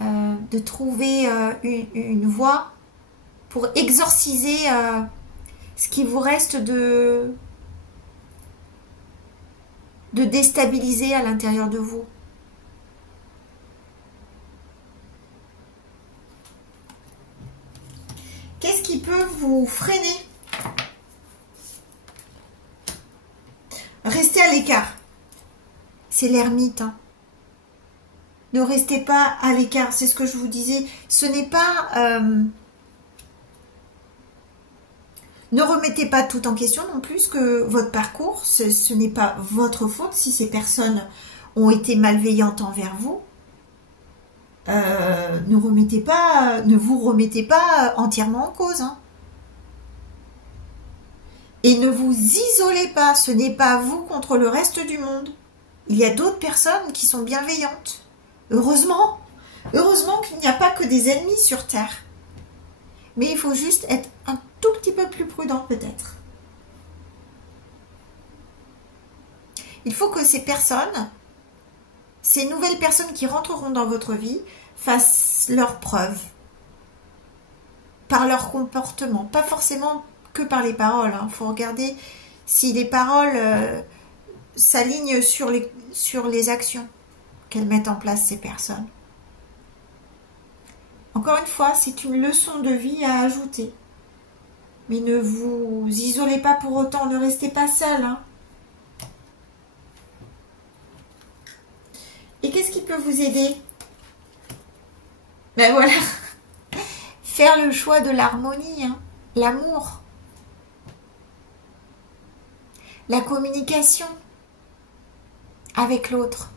de trouver une voie pour exorciser ce qui vous reste de déstabiliser à l'intérieur de vous. Qu'est-ce qui peut vous freiner? Restez à l'écart. C'est l'ermite. Hein. Ne restez pas à l'écart, c'est ce que je vous disais. Ce n'est pas... ne remettez pas tout en question non plus que votre parcours, ce n'est pas votre faute si ces personnes ont été malveillantes envers vous. Ne vous remettez pas entièrement en cause. Hein. Et ne vous isolez pas, ce n'est pas vous contre le reste du monde. Il y a d'autres personnes qui sont bienveillantes. Heureusement, heureusement qu'il n'y a pas que des ennemis sur Terre. Mais il faut juste être un tout petit peu plus prudent peut-être. Il faut que ces personnes, ces nouvelles personnes qui rentreront dans votre vie, fassent leurs preuves. Par leur comportement, pas forcément que par les paroles. Il faut regarder si les paroles s'alignent sur les actions qu'elles mettent en place ces personnes. Encore une fois, c'est une leçon de vie à ajouter. Mais ne vous isolez pas pour autant, ne restez pas seul. Hein. Et qu'est-ce qui peut vous aider? Ben voilà, faire le choix de l'harmonie, hein. L'amour, la communication avec l'autre,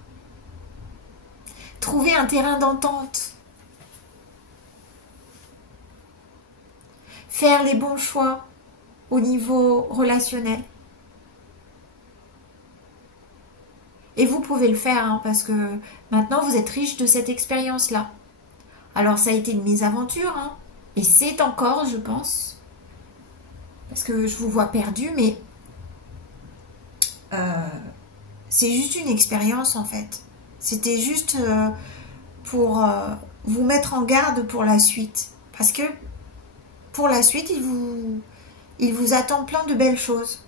trouver un terrain d'entente, faire les bons choix au niveau relationnel. Et vous pouvez le faire, hein, parce que maintenant vous êtes riche de cette expérience-là. Alors ça a été une mésaventure, hein, et c'est encore, je pense, parce que je vous vois perdu, mais c'est juste une expérience en fait. C'était juste pour vous mettre en garde pour la suite. Parce que pour la suite, il vous attend plein de belles choses.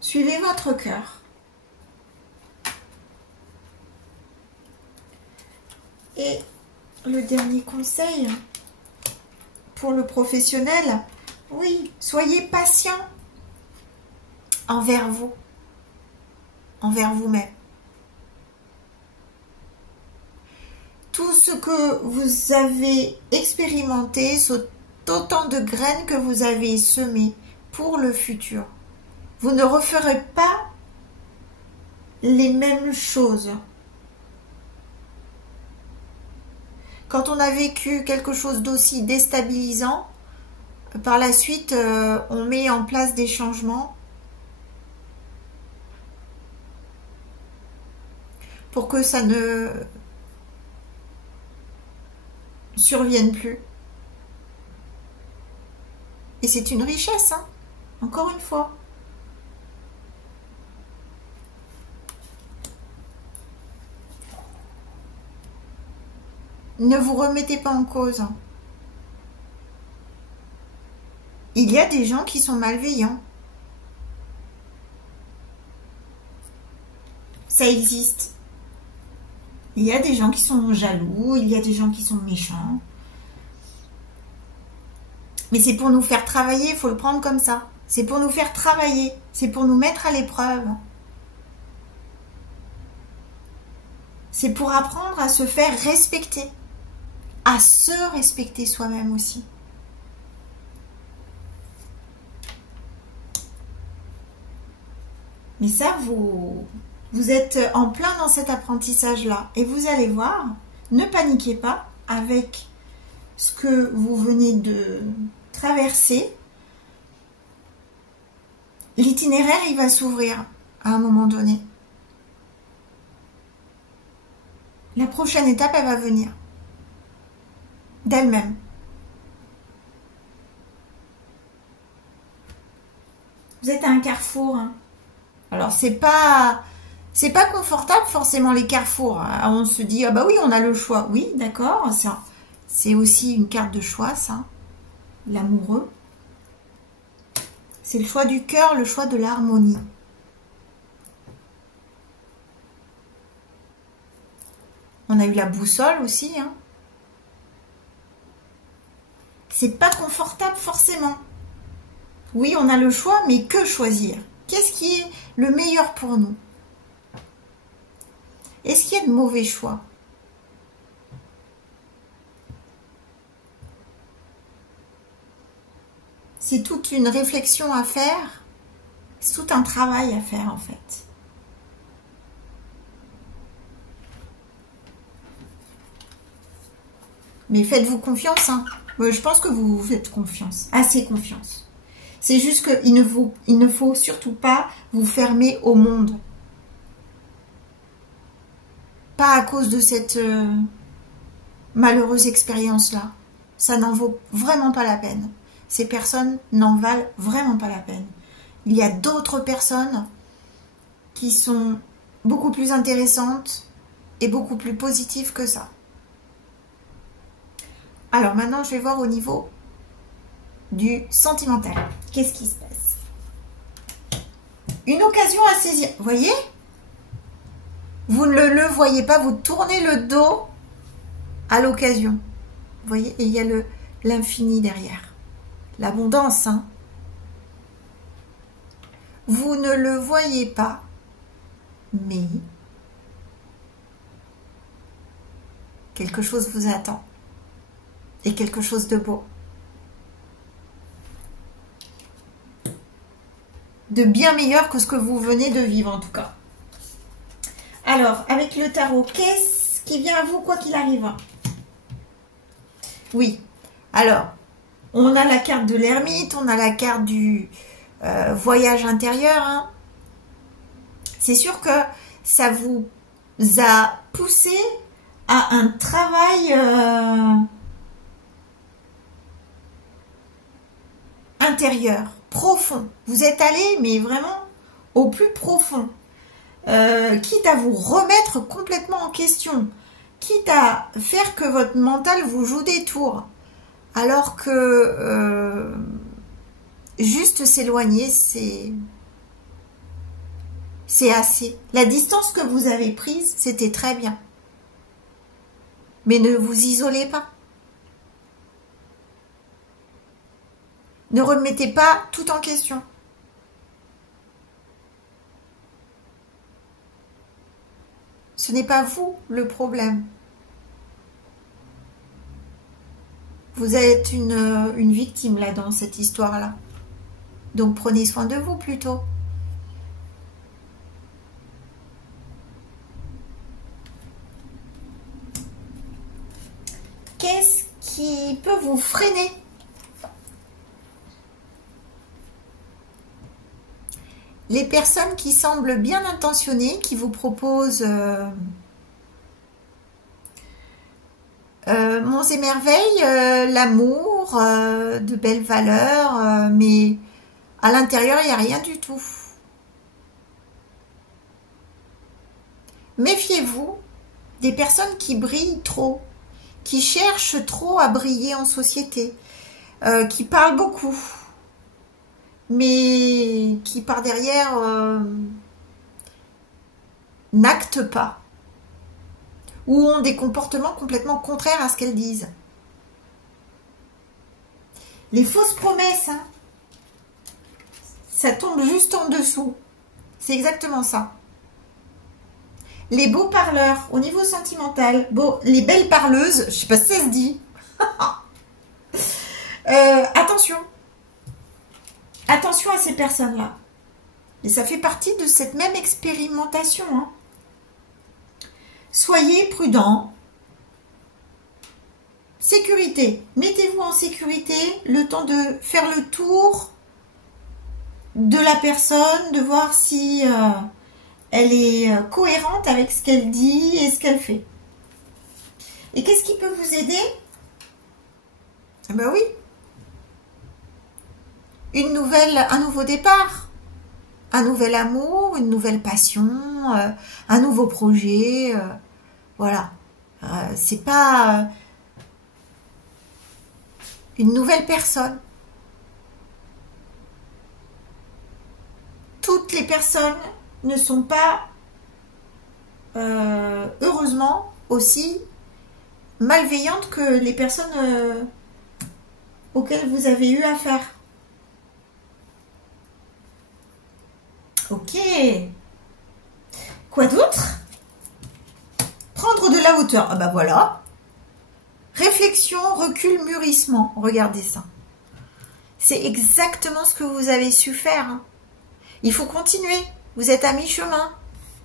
Suivez votre cœur. Et le dernier conseil pour le professionnel, oui, soyez patient envers vous, envers vous-même. Tout ce que vous avez expérimenté sont autant de graines que vous avez semées pour le futur. Vous ne referez pas les mêmes choses. Quand on a vécu quelque chose d'aussi déstabilisant, par la suite, on met en place des changements pour que ça ne survienne plus. Et c'est une richesse, hein, encore une fois. Ne vous remettez pas en cause. Il y a des gens qui sont malveillants. Ça existe. Il y a des gens qui sont jaloux, il y a des gens qui sont méchants. Mais c'est pour nous faire travailler, il faut le prendre comme ça. C'est pour nous faire travailler, c'est pour nous mettre à l'épreuve. C'est pour apprendre à se faire respecter, à se respecter soi-même aussi. Mais ça, Vous êtes en plein dans cet apprentissage-là. Et vous allez voir, ne paniquez pas avec ce que vous venez de traverser. L'itinéraire, il va s'ouvrir à un moment donné. La prochaine étape, elle va venir d'elle-même. Vous êtes à un carrefour. Hein. Alors, c'est pas confortable forcément les carrefours. Hein. On se dit, ah bah oui, on a le choix. Oui, d'accord. C'est aussi une carte de choix, ça. L'amoureux. C'est le choix du cœur, le choix de l'harmonie. On a eu la boussole aussi. Hein. C'est pas confortable forcément. Oui, on a le choix, mais que choisir? Qu'est-ce qui est le meilleur pour nous? Est-ce qu'il y a de mauvais choix? C'est toute une réflexion à faire. C'est tout un travail à faire en fait. Mais faites-vous confiance. Hein. Je pense que vous vous faites confiance. Assez confiance. C'est juste qu'il ne faut surtout pas vous fermer au monde. Pas à cause de cette malheureuse expérience-là. Ça n'en vaut vraiment pas la peine. Ces personnes n'en valent vraiment pas la peine. Il y a d'autres personnes qui sont beaucoup plus intéressantes et beaucoup plus positives que ça. Alors maintenant, je vais voir au niveau du sentimental. Qu'est-ce qui se passe? Une occasion à saisir. Vous voyez? Vous ne le voyez pas, vous tournez le dos à l'occasion. Vous voyez? Et il y a l'infini derrière. L'abondance. Hein? Vous ne le voyez pas, mais quelque chose vous attend. Et quelque chose de beau. De bien meilleur que ce que vous venez de vivre en tout cas. Alors, avec le tarot, qu'est-ce qui vient à vous quoi qu'il arrive? Oui, alors, on a la carte de l'ermite, on a la carte du voyage intérieur. Hein. C'est sûr que ça vous a poussé à un travail intérieur, profond. Vous êtes allé, mais vraiment au plus profond. Quitte à vous remettre complètement en question. Quitte à faire que votre mental vous joue des tours. Alors que juste s'éloigner, c'est assez. La distance que vous avez prise, c'était très bien. Mais ne vous isolez pas. Ne remettez pas tout en question. Ce n'est pas vous le problème. Vous êtes une victime là dans cette histoire-là. Donc prenez soin de vous plutôt. Qu'est-ce qui peut vous freiner ? Les personnes qui semblent bien intentionnées, qui vous proposent monts et merveilles, l'amour, de belles valeurs, mais à l'intérieur, il n'y a rien du tout. Méfiez-vous des personnes qui brillent trop, qui cherchent trop à briller en société, qui parlent beaucoup, mais qui par derrière n'actent pas, ou ont des comportements complètement contraires à ce qu'elles disent. Les fausses promesses, hein, ça tombe juste en dessous. C'est exactement ça. Les beaux parleurs, au niveau sentimental, les belles parleuses, je ne sais pas si ça se dit. Attention. Attention à ces personnes-là. Et ça fait partie de cette même expérimentation. Hein. Soyez prudents. Sécurité. Mettez-vous en sécurité le temps de faire le tour de la personne, de voir si elle est cohérente avec ce qu'elle dit et ce qu'elle fait. Et qu'est-ce qui peut vous aider? Eh ben oui. Un nouveau départ. Un nouvel amour, une nouvelle passion, un nouveau projet. Voilà. C'est pas une nouvelle personne. Toutes les personnes ne sont pas, heureusement, aussi malveillantes que les personnes auxquelles vous avez eu affaire. Ok. Quoi d'autre? Prendre de la hauteur. Ah bah voilà. Réflexion, recul, mûrissement. Regardez ça. C'est exactement ce que vous avez su faire. Hein. Il faut continuer. Vous êtes à mi-chemin.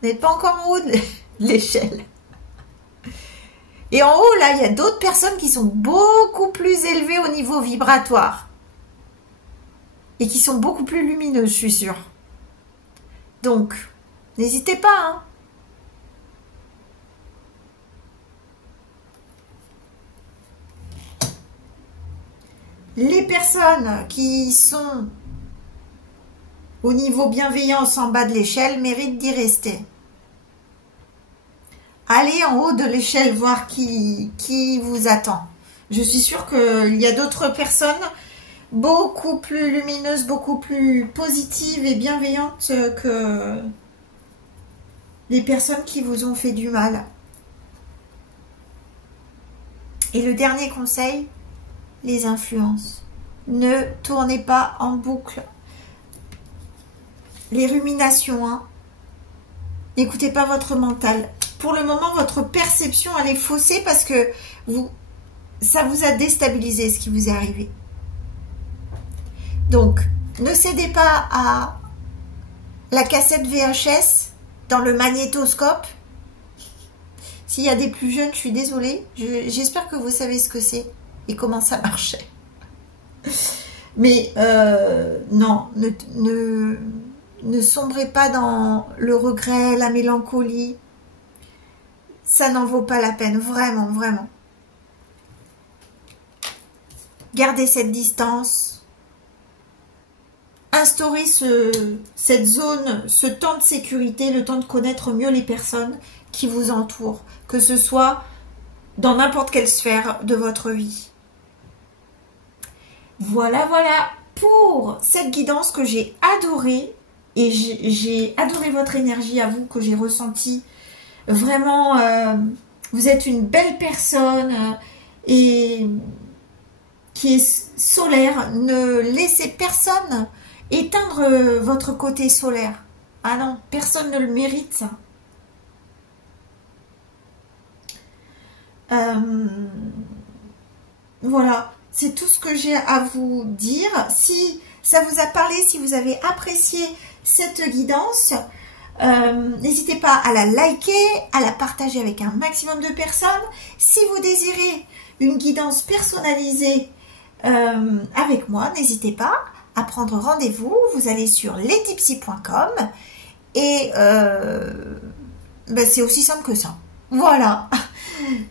Vous n'êtes pas encore en haut de l'échelle. Et en haut, là, il y a d'autres personnes qui sont beaucoup plus élevées au niveau vibratoire. Et qui sont beaucoup plus lumineuses, je suis sûre. Donc, n'hésitez pas. Hein. Les personnes qui sont au niveau bienveillance en bas de l'échelle méritent d'y rester. Allez en haut de l'échelle voir qui vous attend. Je suis sûre qu'il y a d'autres personnes beaucoup plus lumineuses, beaucoup plus positives et bienveillantes que les personnes qui vous ont fait du mal. Et le dernier conseil, les influences. Ne tournez pas en boucle. Les ruminations, hein. N'écoutez pas votre mental. Pour le moment, votre perception, elle est faussée parce que ça vous a déstabilisé ce qui vous est arrivé. Donc, ne cédez pas à la cassette VHS dans le magnétoscope. S'il y a des plus jeunes, je suis désolée. J'espère que vous savez ce que c'est et comment ça marchait. Mais non, ne sombrez pas dans le regret, la mélancolie. Ça n'en vaut pas la peine, vraiment, vraiment. Gardez cette distance. Instaurez cette zone, ce temps de sécurité, le temps de connaître mieux les personnes qui vous entourent, que ce soit dans n'importe quelle sphère de votre vie. Voilà, voilà pour cette guidance que j'ai adorée et j'ai adoré votre énergie à vous, que j'ai ressentie. Vraiment, vous êtes une belle personne et qui est solaire. Ne laissez personne éteindre votre côté solaire. Ah non, personne ne le mérite, ça. Voilà, c'est tout ce que j'ai à vous dire. Si ça vous a parlé, si vous avez apprécié cette guidance, n'hésitez pas à la liker, à la partager avec un maximum de personnes. Si vous désirez une guidance personnalisée avec moi, n'hésitez pas à prendre rendez-vous. Vous allez sur letipsy.com et c'est aussi simple que ça. Voilà,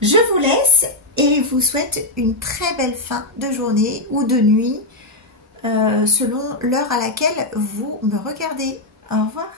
je vous laisse et vous souhaite une très belle fin de journée ou de nuit selon l'heure à laquelle vous me regardez. Au revoir.